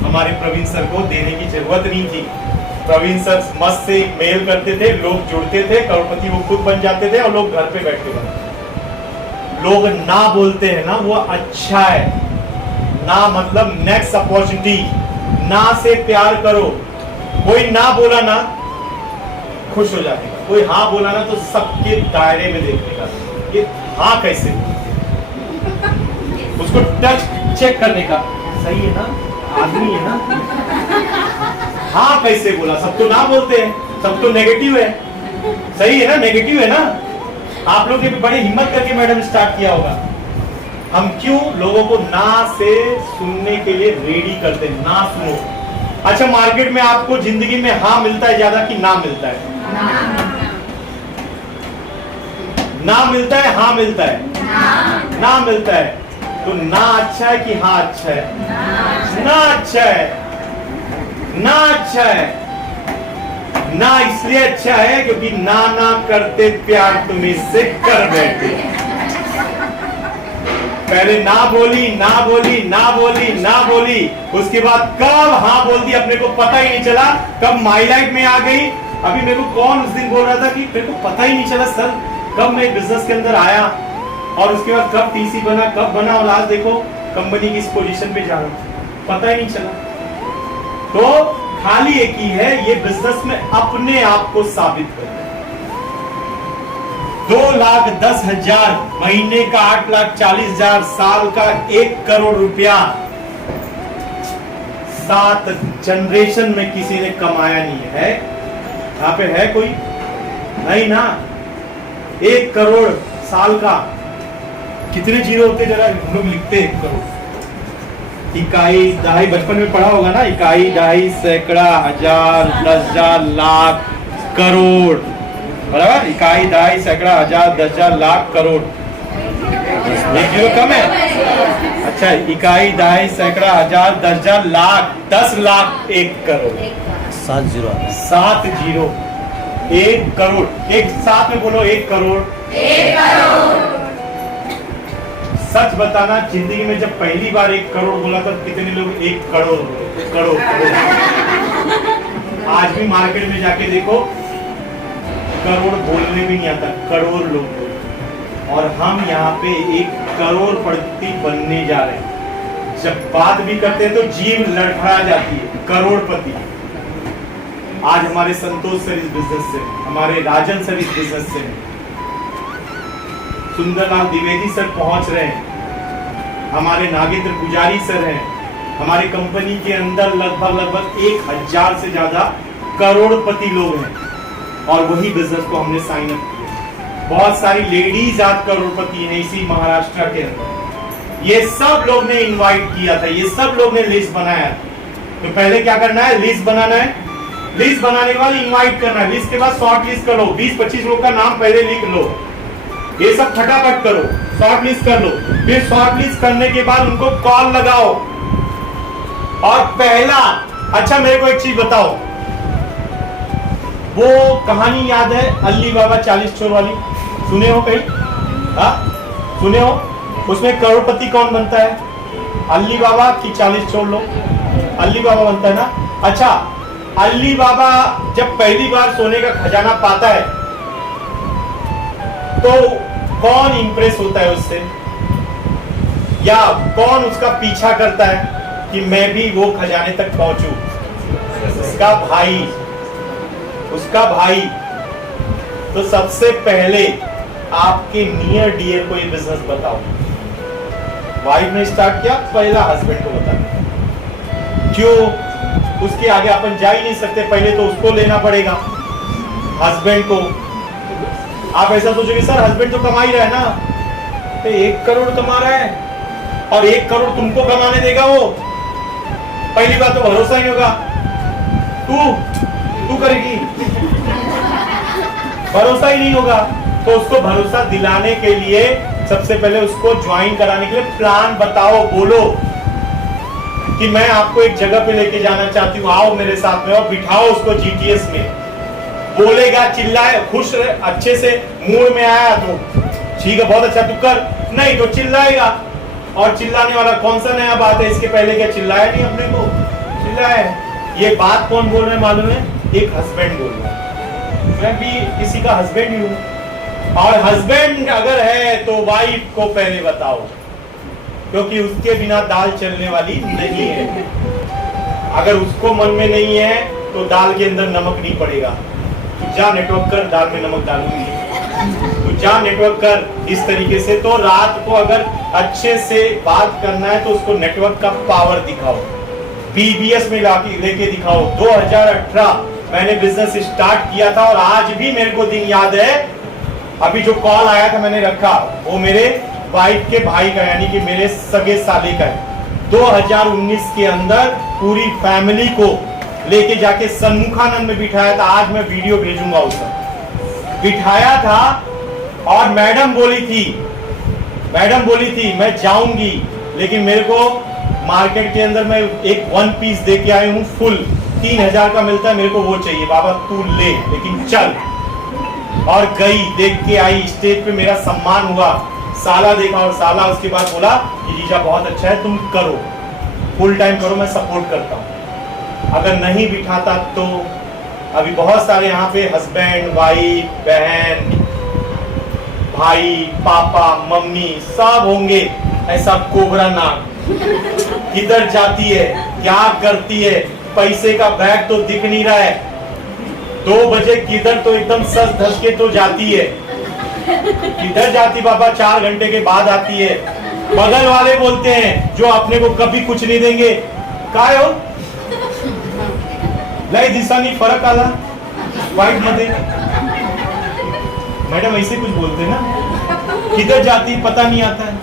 हमारे प्रवीण सर को देने की जरूरत नहीं थी। प्रवीण सर मस्त से मेल करते थे, लोग जुड़ते थे, करोड़पति वो खुद बन जाते थे और लोग घर पे बैठ के बनते। लोग ना बोलते हैं ना, वो अच्छा है। ना मतलब नेक्स्ट अपॉर्चुनिटी, ना से प्यार करो। कोई ना बोला ना खुश हो जाएगा, कोई हाँ बोला ना तो सबके दायरे में देखने का ये हाँ कैसे, उसको टच चेक करने का, सही है ना, आदमी है ना, हाँ कैसे बोला। सब तो ना बोलते हैं, सब तो नेगेटिव है, सही है ना, नेगेटिव है ना। आप लोग ने भी बड़ी हिम्मत करके मैडम स्टार्ट किया होगा। हम क्यों लोगों को ना से सुनने के लिए रेडी करते हैं, ना सुनो। अच्छा मार्केट में आपको जिंदगी में हाँ मिलता है ज्यादा कि ना मिलता है? ना मिलता है, हाँ मिलता है? ना मिलता है। तो ना अच्छा है कि हाँ अच्छा है? ना अच्छा है, ना अच्छा है। ना इसलिए अच्छा है क्योंकि ना ना करते प्यार तुम इससे कर बैठे। पहले ना बोली, ना बोली, ना बोली, ना बोली, उसके बाद कब हाँ बोल दी अपने को पता ही नहीं चला। कब माई लाइफ में आ गई। अभी मेरे को कौन उस दिन बोल रहा था कि मेरे को पता ही नहीं चला सर कब मैं बिजनेस के अंदर आया और उसके बाद कब टीसी बना, कब बना और आज देखो कंपनी की इस पोजीशन पे जा रहा हूं, पता ही नहीं चला। तो खाली एक ही है, ये बिजनेस में अपने आप को साबित कर 2,10,000 महीने का 8,40,000 साल का 1 करोड़ रुपया 7 जनरेशन में किसी ने कमाया नहीं है। यहाँ पे है कोई? नहीं ना। 1 करोड़ साल का कितने जीरो होते जरा हम लोग लिखते हैं। 1 करोड़ इकाई दहाई बचपन में पढ़ा होगा ना, इकाई दहाई सैकड़ा हजार 10,000 लाख करोड़, बराबर। इकाई दहाई सैकड़ा हजार 10,000 लाख करोड़, 1 जीरो कम है। अच्छा इकाई दहाई सैकड़ा हजार 10,000 लाख 10 लाख 1 करोड़ 7 जीरो 7 जीरो 1 करोड़। एक साथ में बोलो 1 करोड़। 1 करोड़। सच बताना जिंदगी में जब पहली बार 1 करोड़ बोला था कितने लोग 1 करोड़ करोड़ आज भी मार्केट में जाके देखो करोड़ बोलने भी नहीं आता, करोड़ लोग। और हम यहाँ पे 1 करोड़पति बनने जा रहे हैं। जब बात भी करते हैं तो जीव लड़खड़ा जाती है, करोड़पति। आज हमारे संतोष सर इस बिजनेस से, हमारे राजन सर इस बिजनेस से, सुंदरलाल द्विवेदी सर पहुंच रहे हैं, हमारे नागेंद्र पुजारी सर हैं, हमारी कंपनी के अंदर लगभग 1000 से ज्यादा करोड़पति लोग हैं और वही बिजनेस को हमने साइन अप किया। बहुत सारी लेडीज आज करोड़पति हैं इसी महाराष्ट्र के अंदर। ये सब लोग ने इनवाइट किया था, ये सब लोग ने लिस्ट बनाया। तो पहले क्या करना है, लिस्ट बनाना है, लिस्ट बनाने के बाद इनवाइट करना है, लिस्ट के बाद शॉर्ट लिस्ट कर लो, 20-25 लोग का नाम पहले लिख लो, ये सब फटाफट करो, शॉर्ट लिस्ट कर लो। फिर शॉर्ट लिस्ट करने के बाद उनको कॉल लगाओ और पहला, अच्छा मेरे को एक चीज बताओ, वो कहानी याद है अल्ली बाबा 40 चोर वाली, सुने हो कहीं? हाँ सुने हो? उसमें करोड़पति कौन बनता है? अल्ली बाबा की 40 चोर लोग, अल्ली बाबा बनता है ना। अच्छा, अल्ली बाबा जब पहली बार सोने का खजाना पाता है तो कौन इंप्रेस होता है उससे, या कौन उसका पीछा करता है कि मैं भी वो खजाने तक पहुंचूं? उसका भाई, उसका भाई। तो सबसे पहले आपके नियर डियर को ये बिजनेस बताओ। वाइफ ने स्टार्ट किया, पहला हस्बैंड को बताना। क्यों? उसके आगे अपन जा ही नहीं सकते, पहले तो उसको लेना पड़ेगा, हस्बैंड को। आप ऐसा सोचोगे सर हस्बैंड तो कमा ही रहा है ना, तो 1 करोड़ कमा रहा है और 1 करोड़ तुमको कमाने देगा वो? पहली बात तो भरोसा ही होगा, तू करेगी, भरोसा ही नहीं होगा। तो उसको भरोसा दिलाने के लिए सबसे पहले उसको ज्वाइन कराने के लिए प्लान बताओ, बोलो कि मैं आपको एक जगह पे लेके जाना चाहती हूँ, आओ मेरे साथ में, और बिठाओ उसको जीटीएस में। बोलेगा, चिल्लाए, खुश रहे, अच्छे से मूड में आया तो ठीक है बहुत अच्छा तू कर, नहीं तो चिल्लाएगा। और चिल्लाने वाला कौन सा नया बात है? इसके पहले क्या चिल्लाया नहीं अपने को? चिल्लाया। ये बात कौन बोल रहे हैं मालूम है? एक हस्बैंड बोल रहा है। मैं भी किसी का हस्बैंड ही हूँ, और हस्बैंड अगर है तो वाइफ को पहले बताओ, क्योंकि उसके बिना दाल चलने वाली नहीं है। अगर उसको मन में नहीं है तो दाल के अंदर नमक नहीं पड़ेगा। तू जा नेटवर्क कर, दाल में नमक डालूंगी, तू जा नेटवर्क कर इस तरीके से। तो रात को अगर अच्छे से बात करना है तो उसको नेटवर्क का पावर दिखाओ, बीबीएस में लेके दिखाओ। 2018 मैंने बिजनेस स्टार्ट किया था और आज भी मेरे को दिन याद है। अभी जो कॉल आया था मैंने रखा, वो मेरे वाइफ के भाई का, यानी कि मेरे सगे साले का है। 2019 के अंदर पूरी फैमिली को लेके जाके सन्मुखानंद में बिठाया था। आज मैं वीडियो भेजूंगा, उसका बिठाया था और मैडम बोली थी मैं जाऊंगी, लेकिन मेरे को मार्केट के अंदर मैं एक 1 पीस दे के आई हूँ फुल, 3000 का मिलता है, मेरे को वो चाहिए। बाबा तू ले, लेकिन चल। और गई, देख के आई, स्टेज पे मेरा सम्मान हुआ। साला देखा और साला उसके बाद बोला कि जीजा बहुत अच्छा है, तुम करो, फुल टाइम करो, मैं सपोर्ट करता हूँ। अगर नहीं बिठाता तो अभी बहुत सारे यहाँ पे हस्बैंड, वाइफ, बहन, भाई, पापा, मम्मी सब होंगे ऐसा कोबरा नाक, किधर जाती है, क्या करती है, पैसे का बैग तो दिख नहीं रहा है, 2 बजे किधर तो एकदम सज धज के तो जाती है, किधर जाती बाबा, 4 घंटे के बाद आती है। बगल वाले बोलते हैं जो अपने को कभी कुछ नहीं देंगे, काय हो लय दिसानी फरक आला वाईट मध्ये, मैडम ऐसे कुछ बोलते हैं ना, किधर जाती पता नहीं आता है,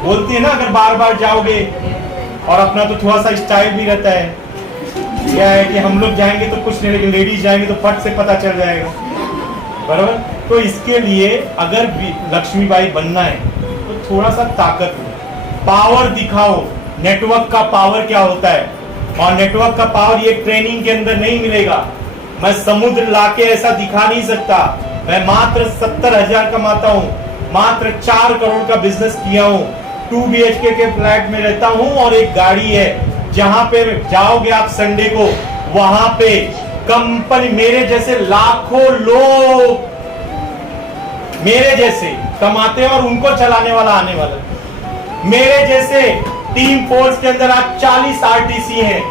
बोलती है ना। अगर बार बार जाओगे, और अपना तो थोड़ा सा स्टाइल भी रहता है, क्या है कि हम लोग जाएंगे तो कुछ नहीं, लेकिन लेडीज जाएंगे तो फट से पता चल जाएगा, बराबर। तो इसके लिए अगर लक्ष्मीबाई बनना है तो थोड़ा सा ताकत हो, पावर दिखाओ। नेटवर्क का पावर क्या होता है, और नेटवर्क का पावर ये ट्रेनिंग के अंदर नहीं मिलेगा। मैं समुद्र लाके ऐसा दिखा नहीं सकता। मैं मात्र 70,000 कमाता हूँ, मात्र 4 करोड़ का बिजनेस किया हूँ, 2 BHK के फ्लैट में रहता हूँ, और एक गाड़ी है। जहां पे जाओगे आप संडे को, वहां पे कंपनी, मेरे जैसे लाखों लोग मेरे जैसे कमाते हैं, और उनको चलाने वाला आने वाला। मेरे जैसे टीम फोर्स के अंदर आज 40 RTC हैं,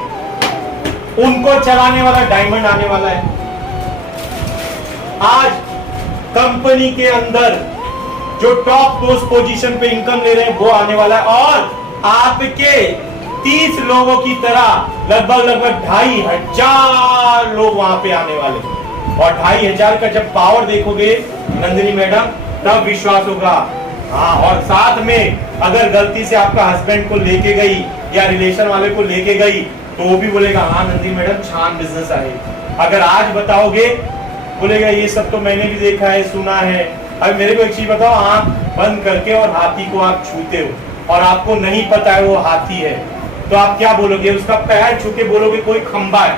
उनको चलाने वाला डायमंड आने वाला है। आज कंपनी के अंदर जो टॉप पोस्ट पोजीशन पे इनकम ले रहे हैं वो आने वाला है, और आपके 30 लोगों की तरह लगभग 2500 लोग वहां पे आने वाले, और 2500 का जब पावर देखोगे नंदिनी मैडम, तब विश्वास होगा। हाँ, और साथ में अगर गलती से आपका हस्बैंड को लेके गई या रिलेशन वाले को लेके गई, तो वो भी बोलेगा हाँ नंदिनी मैडम छान बिजनेस है। अगर आज बताओगे, बोलेगा ये सब तो मैंने भी देखा है, सुना है। अब मेरे को एक चीज बताओ, आंख बंद करके और हाथी को आप छूते हो और आपको नहीं पता है वो हाथी है, तो आप क्या बोलोगे? उसका पैर छू के बोलोगे कोई खंबा है,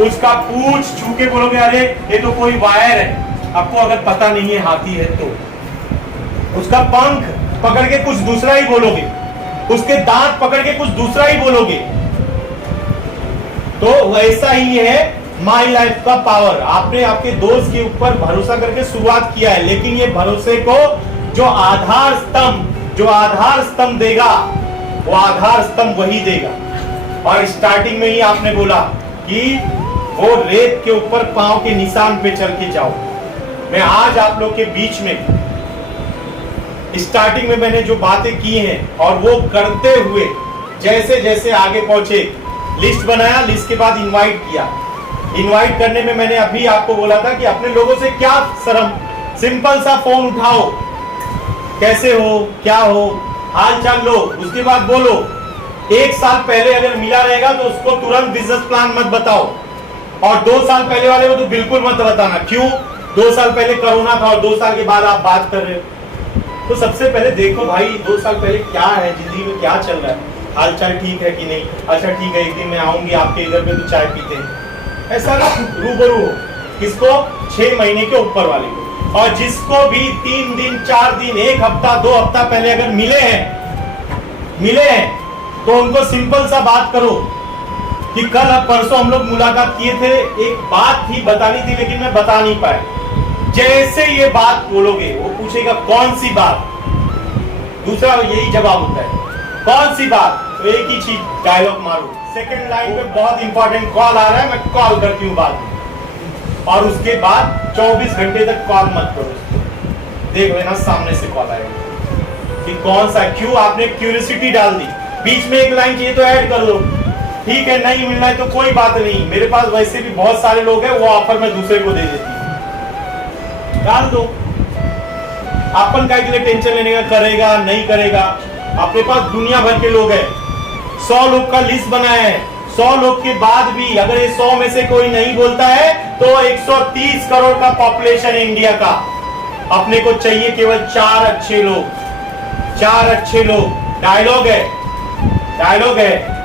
उसका पूंछ छू के बोलोगे अरे ये तो कोई वायर है। आपको अगर पता नहीं है हाथी है तो उसका पंख पकड़ के कुछ दूसरा ही बोलोगे, उसके दांत पकड़ के कुछ दूसरा ही बोलोगे। तो वैसा ही है माई लाइफ का पावर। आपने आपके दोस्त के ऊपर भरोसा करके शुरुआत किया है, लेकिन ये भरोसे को जो आधार स्तंभ देगा, वो आधार स्तंभ वही देगा। और स्टार्टिंग में ही आपने बोला कि वो रेत के ऊपर पांव के निशान पे चल के जाओ। मैं आज आप लोग के बीच में स्टार्टिंग में मैंने जो बातें की हैं और वो करते हुए जैसे जैसे आगे पहुंचे, लिस्ट बनाया, लिस्ट के बाद इनवाइट किया। इनवाइट करने में मैंने अभी आपको बोला था कि अपने लोगों से क्या शर्म, सिंपल सा फोन उठाओ, कैसे हो, क्या हो, हाल चाल लो, उसके बाद बोलो। 1 साल पहले अगर मिला रहेगा तो उसको तुरंत बिजनेस प्लान मत बताओ, और 2 साल पहले वाले को तो बिल्कुल मत बताना। क्यों? 2 साल पहले कोरोना था और 2 साल के बाद आप बात कर रहे हो। तो सबसे पहले देखो भाई 2 साल पहले क्या है, जिंदगी में क्या चल रहा है, हाल चाल ठीक है कि नहीं। अच्छा ठीक है, एक दिन मैं आऊंगी आपके इधर पे तो चाय पीते हैं, ऐसा ना रूबरू हो। किसको? 6 महीने के ऊपर वाले को। और जिसको भी 3 दिन 4 दिन 1 हफ्ता 2 हफ्ता पहले अगर मिले हैं तो उनको सिंपल सा बात करो कि कल अब परसों हम लोग मुलाकात किए थे, एक बात थी बतानी थी लेकिन मैं बता नहीं पाया। जैसे ये बात बोलोगे वो पूछेगा कौन सी बात, दूसरा यही जवाब होता है कौन सी बात, तो एक ही चीज डायलॉग मारो। सेकंड लाइन पे बहुत इंपॉर्टेंट कॉल आ रहा है, मैं कॉल करती हूँ बाद में। और उसके बाद 24 घंटे तक कॉल मत करो, देख लेना सामने से कॉल आएगा कि कौन सा। क्यों? आपने क्यूरियोसिटी डाल दी, बीच में एक लाइन चाहिए तो ऐड कर लो। ठीक है, नहीं मिलना है तो कोई बात नहीं, मेरे पास वैसे भी बहुत सारे लोग हैं, वो ऑफर मैं दूसरे को दे देती हूँ, डाल दो। अपन का के लिए टेंशन लेने का, करेगा नहीं करेगा, अपने पास दुनिया भर के लोग हैं। 100 लोग का लिस्ट बनाया है, 100 लोग के बाद भी अगर ये 100 में से कोई नहीं बोलता है तो 130 करोड़ का पॉपुलेशन है इंडिया का। अपने को चाहिए केवल 4 अच्छे लोग, 4 अच्छे लोग। डायलॉग है।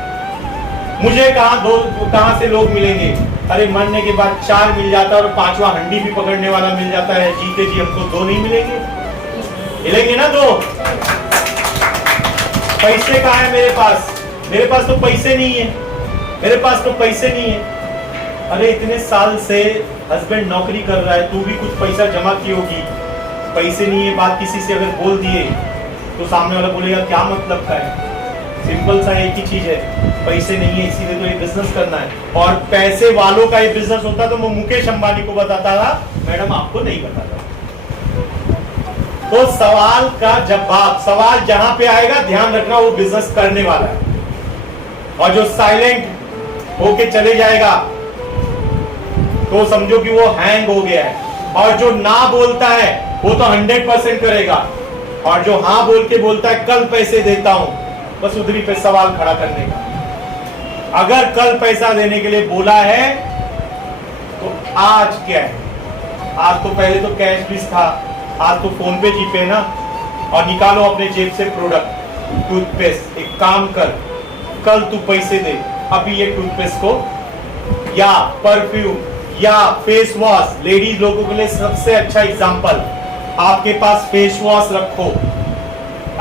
मुझे कहां से लोग मिलेंगे? अरे मरने के बाद 4 मिल जाता है और 5वां हंडी भी पकड़ने वाला मिल जाता है। जीते जी हमको 2 नहीं मिलेंगे? मिलेंगे ना 2? पैसे कहाँ है मेरे पास? मेरे पास तो पैसे नहीं है, मेरे पास तो पैसे नहीं है। अरे इतने साल से हस्बैंड नौकरी कर रहा है, तू भी कुछ पैसा जमा की होगी, पैसे नहीं है। बात किसी से अगर बोल दिए तो सामने वाला बोलेगा क्या मतलब का है। सिंपल सा एक ही चीज है, पैसे नहीं है इसीलिए तो ये बिजनेस करना है। और पैसे वालों का ये बिजनेस होता तो मैं मुकेश अंबानी को बताता था, मैडम आपको नहीं बताता। तो सवाल का जवाब, सवाल जहां पे आएगा ध्यान रखना वो बिजनेस करने वाला है। और जो साइलेंट होके चले जाएगा तो समझो कि वो हैंग हो गया है। और जो ना बोलता है वो तो 100% करेगा, और जो हाँ बोल के बोलता है कल पैसे देता हूं, बस उधरी पे सवाल खड़ा करने का। अगर कल पैसा देने के लिए बोला है तो आज क्या है? आज तो पहले तो कैश भी था, आज तो फोन पे जीपे ना। और निकालो अपने जेब से प्रोडक्ट, टूथपेस्ट। एक काम कर, कल तू पैसे दे, अभी ये टूथपेस्ट को या परफ्यूम या फेस वॉश। लेडीज लोगों के लिए सबसे अच्छा एग्जांपल, आपके पास फेस वॉश रखो,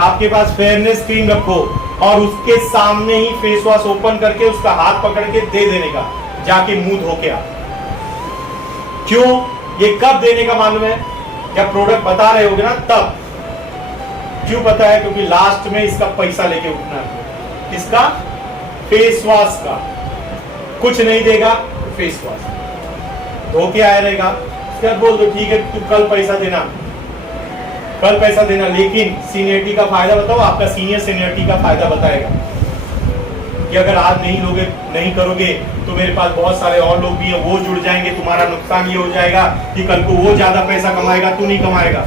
आपके पास फेयरनेस क्रीम रखो, और उसके सामने ही फेस वॉश ओपन करके उसका हाथ पकड़ के दे देने का, जाके मुंह धो के आ। क्यों? ये कब देने का मालूम है? जब प्रोडक्ट बता रहे होगे ना तब। क्यों पता है? क्योंकि लास्ट में इसका पैसा लेके उठना है। इसका फेस वॉश का कुछ नहीं देगा, फेस वॉश धो के आया रहेगा। उसके बाद बोल दो ठीक है तू कल पैसा देना, कल पैसा देना। लेकिन सीनियरिटी का फायदा बताओ, आपका सीनियर सीनियरिटी का फायदा बताएगा। कि अगर आज नहीं करोगे तो मेरे पास बहुत सारे और लोग भी हैं, वो जुड़ जाएंगे, तुम्हारा नुकसान ये हो जाएगा कि कल को वो ज्यादा पैसा कमाएगा, तू नहीं कमाएगा।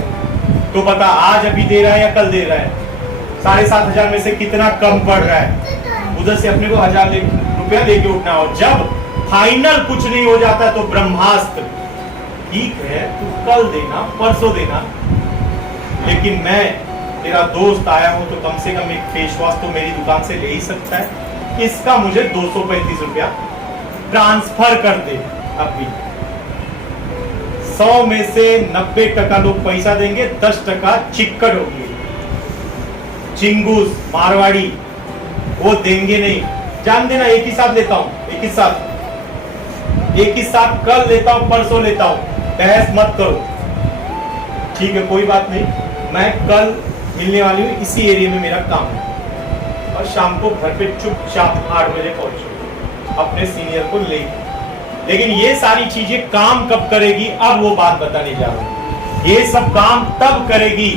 तो बता आज अभी दे रहा है या कल दे रहा है? 7,500 में से कितना कम पड़ रहा है? उधर से अपने को 1,000 रुपया लेके उठना। और जब फाइनल कुछ नहीं हो जाता तो ब्रह्मास्त्र, ठीक है तू कल देना, परसों देना, लेकिन मैं तेरा दोस्त आया हूं तो कम से कम एक फेस वॉश तो मेरी दुकान से ले ही सकता है। इसका मुझे 235 रुपया ट्रांसफर कर दे। अभी 100 में से 90% लोग पैसा देंगे, 10% चिक्कड़ होगी, चिंगूस मारवाड़ी, वो देंगे नहीं। जान देना, एक ही साथ लेता हूं, एक ही साथ कल लेता हूं, परसों लेता हूं, बहस मत करो, ठीक है कोई बात नहीं। मैं कल मिलने वाली हूँ, इसी एरिया में मेरा काम है, और शाम को घर पे चुपचाप 8 बजे पहुंचो अपने सीनियर को ले। लेकिन ये सारी चीजें काम कब करेगी, अब वो बात बताने जा रहा हूं। ये सब काम तब करेगी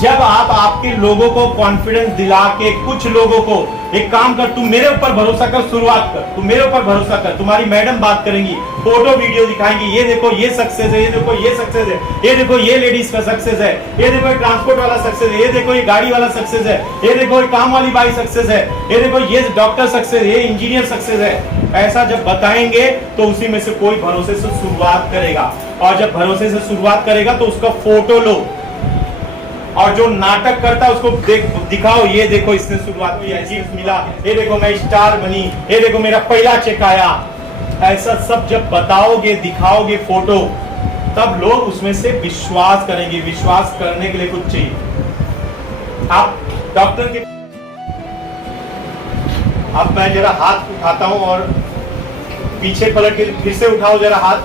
जब आप आपके लोगों को कॉन्फिडेंस दिला के, कुछ लोगों को एक काम कर, तू मेरे ऊपर भरोसा कर, शुरुआत कर, तू मेरे ऊपर भरोसा कर। तुम्हारी मैडम बात करेंगी, फोटो वीडियो दिखाएंगी, ये देखो ये सक्सेस है, ये देखो ये सक्सेस है, ये देखो ये लेडीज का सक्सेस है, ये देखो ये ट्रांसपोर्ट वाला सक्सेस है, ये देखो ये गाड़ी वाला सक्सेस है, ये देखो ये काम वाली बाई सक्सेस है, ये देखो ये डॉक्टर सक्सेस, ये इंजीनियर सक्सेस है। ऐसा जब बताएंगे तो उसी में से कोई भरोसे से शुरुआत करेगा, और जब भरोसे से शुरुआत करेगा तो उसका फोटो लो, और जो नाटक करता है उसको दिखाओ, ये देखो इसने शुरुआत की, अजीब मिला, ये देखो मैं स्टार बनी, ये देखो मेरा पहला चेक आया। ऐसा सब जब बताओगे, दिखाओगे फोटो, तब लोग उसमें से विश्वास करेंगे। विश्वास करने के लिए कुछ चाहिए। आप डॉक्टर के, अब मैं जरा हाथ उठाता हूं और पीछे पलट के फिर से उठाओ जरा हाथ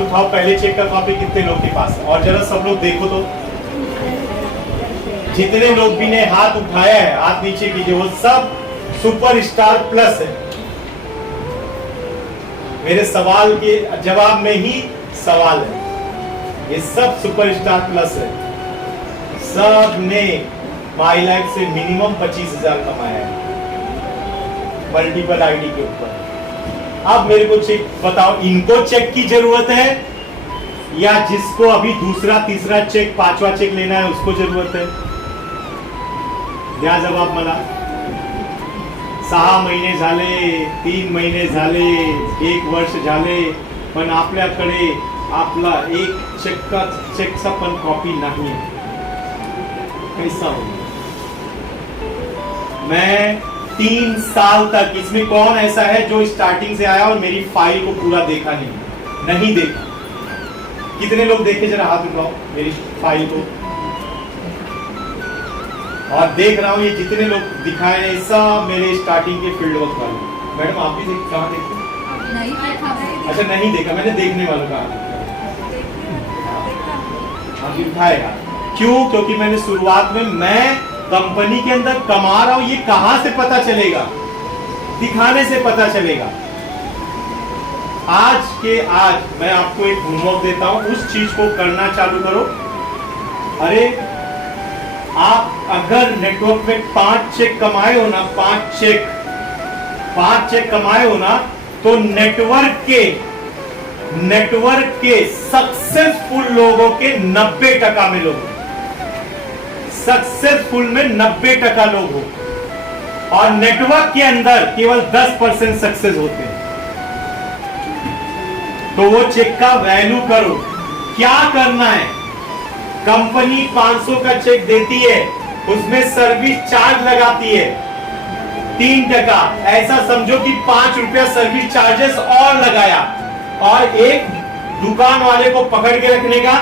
उठाओ। पहले चेक का कॉपी कितने लोग के पास है, और जरा सब लोग देखो तो जितने लोग भी ने हाथ उठाया है हाथ नीचे कीजिए, वो सब सुपरस्टार प्लस है। मेरे सवाल के जवाब में ही सवाल है, ये सब सुपरस्टार प्लस है। सब ने माई लाइफ से मिनिमम 25,000 कमाया है मल्टीपल आईडी के ऊपर। अब मेरे को चेक बताओ, इनको चेक की जरूरत है या जिसको अभी दूसरा तीसरा चेक पांचवा चेक लेना है उसको जरूरत है? या जवाब मला 6 महिने झाले, 3 महिने झाले, 1 वर्ष झाले, पण आपल्याकडे आपला एक चेकचा पण कॉपी नाही है। कैसा होगा? मैं 3 साल तक, इसमें कौन ऐसा है जो स्टार्टिंग से आया और मेरी फाइल को पूरा देखा नहीं देखा? कितने लोग देखे जरा हाथ उठाओ मेरी फाइल को। और देख रहा हूं ये जितने लोग दिखाए हैं सब मेरे स्टार्टिंग के फील्ड वर्क वाले। मैडम आप भी कहाँ देखते? नहीं देखा। अच्छा नहीं देखा, मैंने देखने वालों का अभी उठाएगा। क्यों? क्योंकि मैंने शुरुआत में मैं कंपनी के अंदर कमा रहा हूं, ये कहां से पता चलेगा? दिखाने से पता चलेगा। आज मैं आपको एक होमवर्क देता हूं, उस चीज को करना चालू करो। अरे आप अगर नेटवर्क में 5 चेक कमाए हो ना, 5 चेक कमाए हो ना, तो नेटवर्क के सक्सेसफुल लोगों के 90% में लोग, सक्सेसफुल में 90% लोग हो, और नेटवर्क के अंदर केवल 10% सक्सेस होते हैं। तो वो चेक का वैल्यू करो। क्या करना है? कंपनी 500 का चेक देती है, उसमें सर्विस चार्ज लगाती है 3%। ऐसा समझो कि 5 रुपया सर्विस चार्जेस और लगाया, और एक दुकान वाले को पकड़ के रखने का,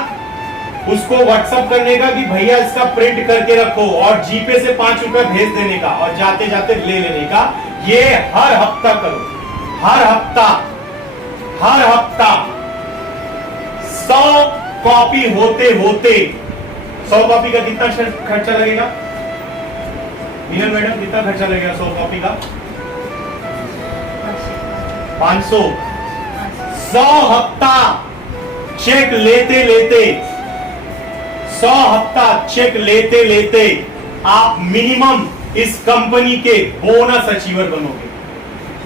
उसको व्हाट्सएप करने का कि भैया इसका प्रिंट करके रखो, और जीपे से 5 रुपया भेज देने का, और जाते जाते ले लेने का। ये हर हफ्ता करो, हर हफ्ता 100 कॉपी होते 100 कॉपी का कितना खर्चा लगेगा? मीनल मैडम कितना खर्चा लगेगा 100 कॉपी का? 500। 100 हफ्ता चेक लेते लेते 100 हफ्ता चेक लेते लेते आप मिनिमम इस कंपनी के बोनस अचीवर बनोगे।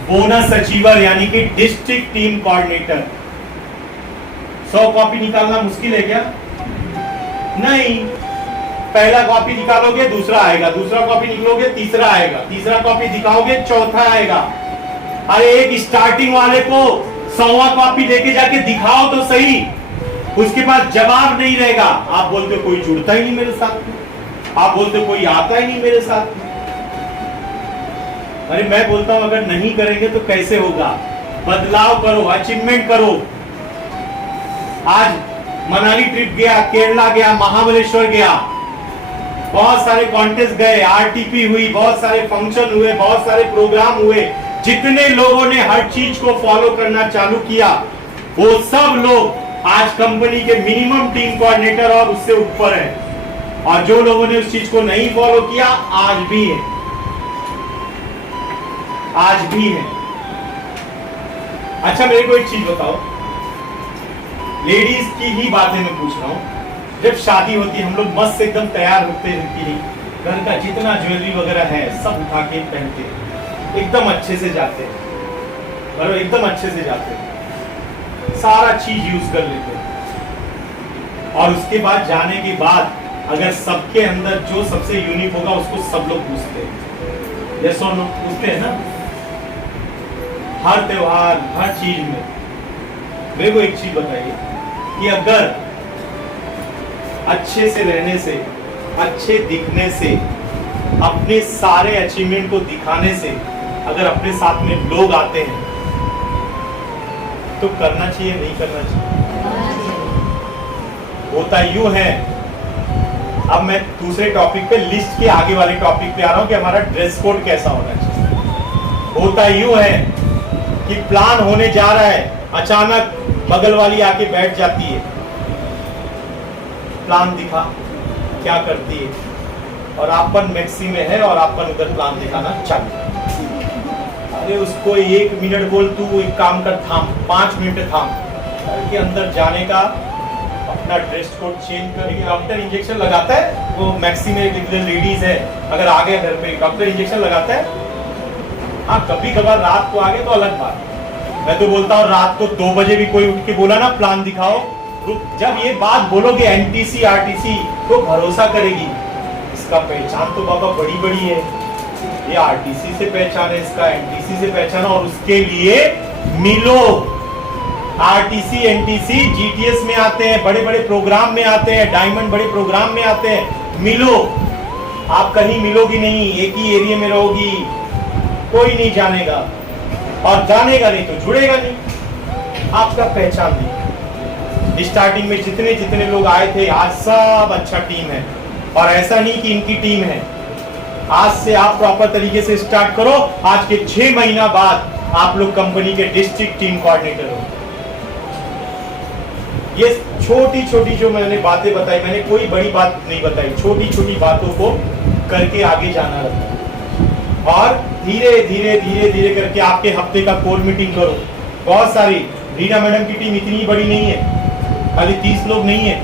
बोनस अचीवर यानी कि डिस्ट्रिक्ट टीम कोऑर्डिनेटर। 100 कॉपी निकालना मुश्किल है क्या? नहीं। पहला कॉपी निकालोगे दूसरा आएगा, दूसरा कॉपी निकलोगे तीसरा आएगा, तीसरा कॉपी दिखाओगे चौथा आएगा। अरे एक स्टार्टिंग वाले को 100वां कॉपी लेके जाके दिखाओ तो सही, उसके पास जवाब नहीं रहेगा। आप बोलते हो कोई जुड़ता ही नहीं मेरे साथ में, आप बोलते हो कोई आता ही नहीं मेरे साथ में। अरे मैं बोलता हूं अगर नहीं करेंगे तो कैसे होगा? बदलाव करो, अचीवमेंट करो। आज मनाली ट्रिप गया, केरला गया, महाबलेश्वर गया, बहुत सारे कॉन्टेस्ट गए, आरटीपी हुई, बहुत सारे फंक्शन हुए, बहुत सारे प्रोग्राम हुए। जितने लोगों ने हर चीज को फॉलो करना चालू किया वो सब लोग आज कंपनी के मिनिमम टीम कोऑर्डिनेटर और उससे ऊपर है। और जो लोगों ने उस चीज को नहीं फॉलो किया आज भी है, आज भी है। अच्छा मेरे को एक चीज बताओ, लेडीज की ही बातें मैं पूछ रहा हूं। जब शादी होती है हम लोग मस्त से एकदम तैयार होते हैं, घर का जितना ज्वेलरी वगैरह है सब उठा के पहनते हैं, एकदम अच्छे से जाते हैं, और एकदम अच्छे से जाते हैं, सारा चीज यूज कर लेते हैं। और उसके बाद जाने के बाद अगर सबके अंदर जो सबसे यूनिक होगा उसको सब लोग पूछते हैं, ये सो लोग पूछते हैं ना, हर त्योहार हर चीज में। मेरे को एक चीज बताइए कि अगर अच्छे से रहने से, अच्छे दिखने से, अपने सारे अचीवमेंट को दिखाने से अगर अपने साथ में लोग आते हैं तो करना चाहिए नहीं करना चाहिए? होता यूं है। अब मैं दूसरे टॉपिक पे, लिस्ट के आगे वाले टॉपिक पे आ रहा हूं कि हमारा ड्रेस कोड कैसा होना चाहिए। होता यूं है कि प्लान होने जा रहा है, अचानक बगल वाली आके बैठ जाती है, प्लान दिखा, क्या करती है, और आपन मैक्सी में है और आपन उधर प्लान दिखाना चालू। अरे उसको 1 मिनट बोल, तू एक काम कर, थाम 5 मिनट थाम, घर के अंदर जाने का, अपना ड्रेस कोड चेंज करके। डॉक्टर इंजेक्शन लगाता है, वो मैक्सी में एक लेडीज है, अगर आ गए घर पे डॉक्टर इंजेक्शन लगाता है। हाँ कभी कभार रात को आ गए तो अलग बात। मैं तो बोलता हूँ रात को 2 बजे भी कोई उठ के बोला ना प्लान दिखाओ, जब ये बात बोलोगे एनटीसी आरटीसी तो भरोसा करेगी। इसका पहचान तो बाबा बड़ी बड़ी है, ये आरटीसी से पहचान है, इसका एनटीसी से पहचान, और उसके लिए मिलो। आरटीसी एनटीसी जीटीएस में आते हैं, बड़े बड़े प्रोग्राम में आते हैं, डायमंड बड़े प्रोग्राम में आते हैं, मिलो। आप कहीं मिलोगी नहीं, एक ही एरिया में रहोगी, कोई नहीं जानेगा, और जानेगा नहीं तो जुड़ेगा नहीं, आपका पहचान नहीं। स्टार्टिंग में जितने जितने लोग आए थे आज सब अच्छा टीम है, और ऐसा नहीं कि इनकी टीम है। आज से आप प्रॉपर तरीके से स्टार्ट करो, आज के 6 महीना बाद आप लोग कंपनी के डिस्ट्रिक्ट टीम कोऑर्डिनेटर हो। ये छोटी छोटी जो मैंने बातें बताई, मैंने कोई बड़ी बात नहीं बताई, छोटी छोटी बातों को करके आगे जाना रहता है। और धीरे धीरे धीरे धीरे करके आपके हफ्ते का कोर मीटिंग करो, बहुत सारी। रीना मैडम की टीम इतनी बड़ी नहीं है, खाली 30 लोग नहीं है,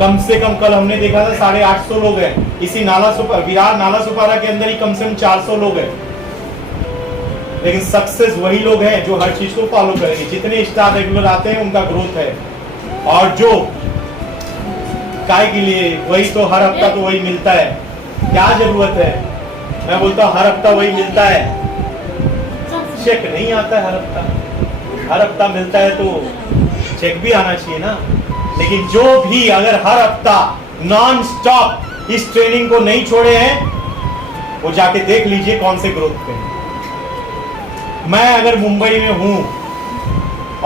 कम से कम कल हमने देखा था 850 लोग हैं। इसी विरार नाला सुपारा के अंदर ही कम से कम 400 लोग हैं। लेकिन सक्सेस वही लोग हैं जो हर चीज को फॉलो करेंगे। जितने स्टार रेगुलर आते हैं उनका ग्रोथ है, और जो काय के लिए वही तो हर हफ्ता तो वही मिलता है, क्या जरूरत है? मैं बोलता हूँ हर हफ्ता वही मिलता है, चेक नहीं आता है हर हफ्ता। हर हफ्ता मिलता है तो चेक भी आना चाहिए ना। लेकिन जो भी अगर हर हफ्ता नॉन स्टॉप इस ट्रेनिंग को नहीं छोड़े हैं वो जाके देख लीजिए कौन से ग्रोथ पे। मैं अगर मुंबई में हूं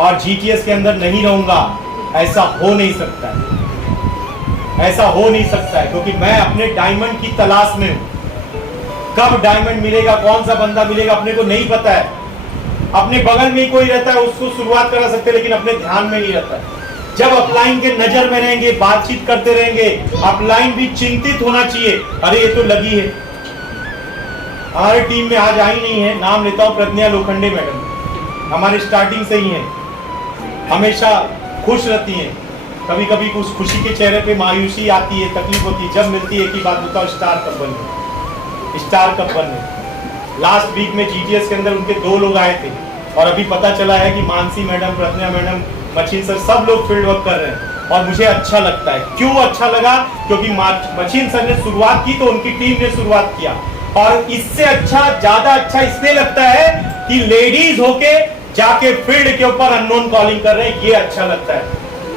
और जीटीएस के अंदर नहीं रहूंगा, ऐसा हो नहीं सकता है, ऐसा हो नहीं सकता है, क्योंकि मैं अपने डायमंड की तलाश में हूं। कब डायमंड मिलेगा, कौन सा बंदा मिलेगा अपने को नहीं पता है। अपने बगल में ही कोई रहता है उसको शुरुआत करा सकते हैं, लेकिन अपने ध्यान में नहीं रहता है। जब अपलाइन के नजर में रहेंगे, बातचीत करते रहेंगे, अपलाइन भी चिंतित होना चाहिए, अरे ये तो लगी है। हमारी टीम में आज आई नहीं है, नाम लेता हूं प्रज्ञा लोखंडे मैडम, हमारे स्टार्टिंग से ही हैं, हमेशा खुश रहती हैं। कभी कभी उस खुशी के चेहरे पे मायूसी आती है, तकलीफ होती है, जब मिलती है कि बात बताओ स्टार कंपनी। स्टार कप बनने। लास्ट वीक में जीटीएस के अंदर उनके 2 लोग आए थे और अभी पता चला है कि मानसी मैडम, प्रज्ञा मैडम, मशीन सर सब लोग फील्ड वर्क कर रहे हैं और मुझे अच्छा लगता है। क्यों अच्छा लगा? क्योंकि मशीन सर ने शुरुआत की तो उनकी टीम ने शुरुआत किया, और इससे अच्छा, ज्यादा अच्छा इसलिए लगता है कि लेडीज होके जाके फील्ड के ऊपर अननोन कॉलिंग कर रहे हैं, ये अच्छा लगता है।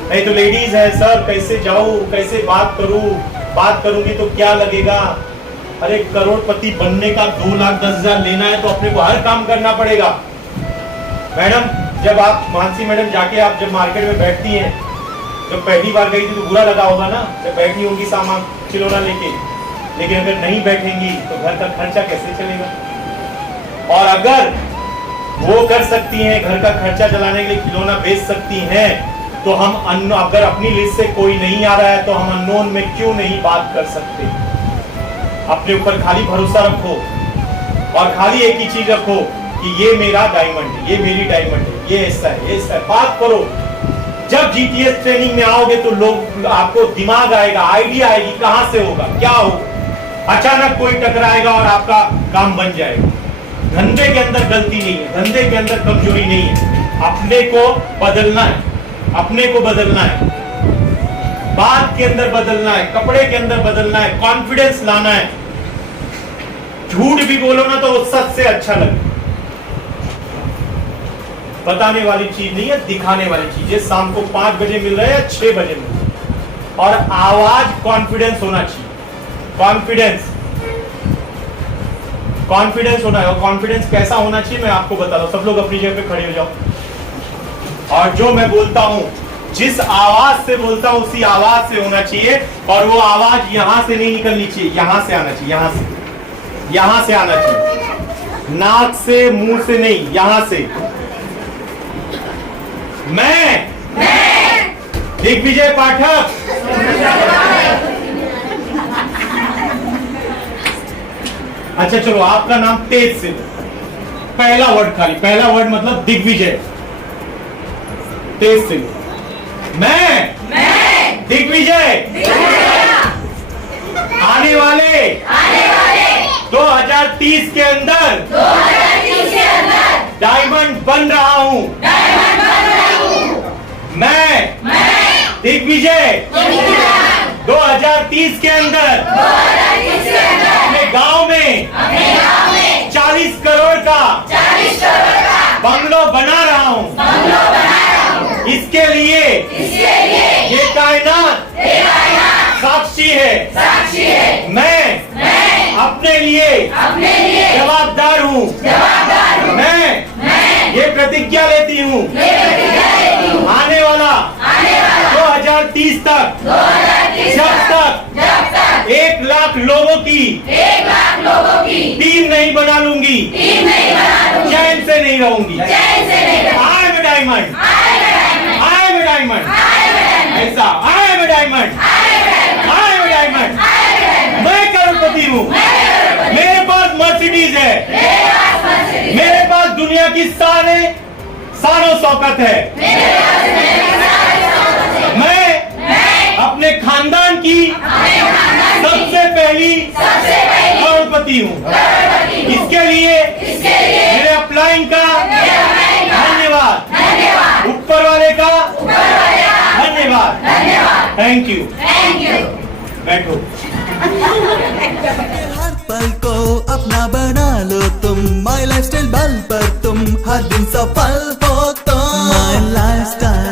नहीं तो लेडीज है, सर कैसे जाऊं, कैसे बात करूं, बात करूंगी तो क्या लगेगा। अरे करोड़पति बनने का 2,10,000 लेना है तो अपने को हर काम करना पड़ेगा। मैडम, जब आप मानसी मैडम जाके आप जब मार्केट में बैठती हैं, जब पहली बार गई थी तो बुरा लगा होगा ना, जब बैठी होंगी सामान खिलौना लेके, लेकिन अगर नहीं बैठेंगी तो घर का खर्चा कैसे चलेगा। और अगर वो कर सकती हैं, घर का खर्चा चलाने के लिए खिलौना बेच सकती हैं, तो हम अगर अपनी लिस्ट से कोई नहीं आ रहा है तो हम अननोन में क्यों नहीं बात कर सकते। अपने ऊपर खाली भरोसा रखो और खाली एक ही चीज रखो कि ये मेरा डायमंड है, ये मेरी डायमंड है, ये ऐसा है, ये ऐसा है। बात करो। जब जीटीएस ट्रेनिंग में आओगे तो लोग, आपको दिमाग आएगा, आइडिया आएगी, कहां से होगा, क्या होगा। अचानक कोई टकराएगा और आपका काम बन जाएगा। धंधे के अंदर गलती नहीं है, धंधे के अंदर कमजोरी नहीं है। अपने को बदलना है, अपने को बदलना है, बात के अंदर बदलना है, कपड़े के अंदर बदलना है, कॉन्फिडेंस लाना है। झूठ भी बोलो ना तो वो सच से अच्छा लगे। बताने वाली चीज नहीं है, दिखाने वाली चीज है। शाम को 5 बजे मिल रहा है या 6 बजे मिल रहा है, और आवाज कॉन्फिडेंस होना चाहिए। कॉन्फिडेंस, कॉन्फिडेंस होना है। और कॉन्फिडेंस कैसा होना चाहिए मैं आपको बता रहा हूं। सब लोग अपनी जगह पे खड़े हो जाओ। और जो मैं बोलता हूं, जिस आवाज से बोलता हूं उसी आवाज से होना चाहिए। और वो आवाज यहां से नहीं निकलनी चाहिए, यहां से आना चाहिए, यहां से, यहां से आना चाहिए, नाक से, मुंह से नहीं, यहां से। मैं दिग्विजय पाठक अच्छा चलो, आपका नाम तेज से, पहला वर्ड खाली, पहला वर्ड मतलब दिग्विजय। तेज से, मैं दिग्विजय आने वाले 2030 के अंदर डायमंड बन रहा हूं। मैं दिग्विजय 2030 के अंदर अपने गांव में 40 करोड़ का बंगलो बना रहा हूं। इसके लिए ये कायनात साक्षी है। मैं अपने लिए जवाबदार हूँ। मैं ये प्रतिज्ञा लेती हूँ आने वाला 2030 तक जब तक 1 लाख लोगों की टीम नहीं बना लूंगी, चैन से नहीं रहूंगी। I am diamond, I am diamond, ऐसा I am diamond, I am diamond. मैं करोड़पति हूँ, मेरे पास मर्सिडीज है, मेरे पास दुनिया की सानो शौकत है। मैं अपने खानदान की सबसे पहली करोड़पति हूँ। इसके लिए मेरे अपलाइन का धन्यवाद, ऊपर वाले का धन्यवाद। Thank you. बैठो। हर पल को अपना बना लो तुम, माई लाइफस्टाइल बल पर तुम हर दिन सफल हो तुम। माई लाइफस्टाइल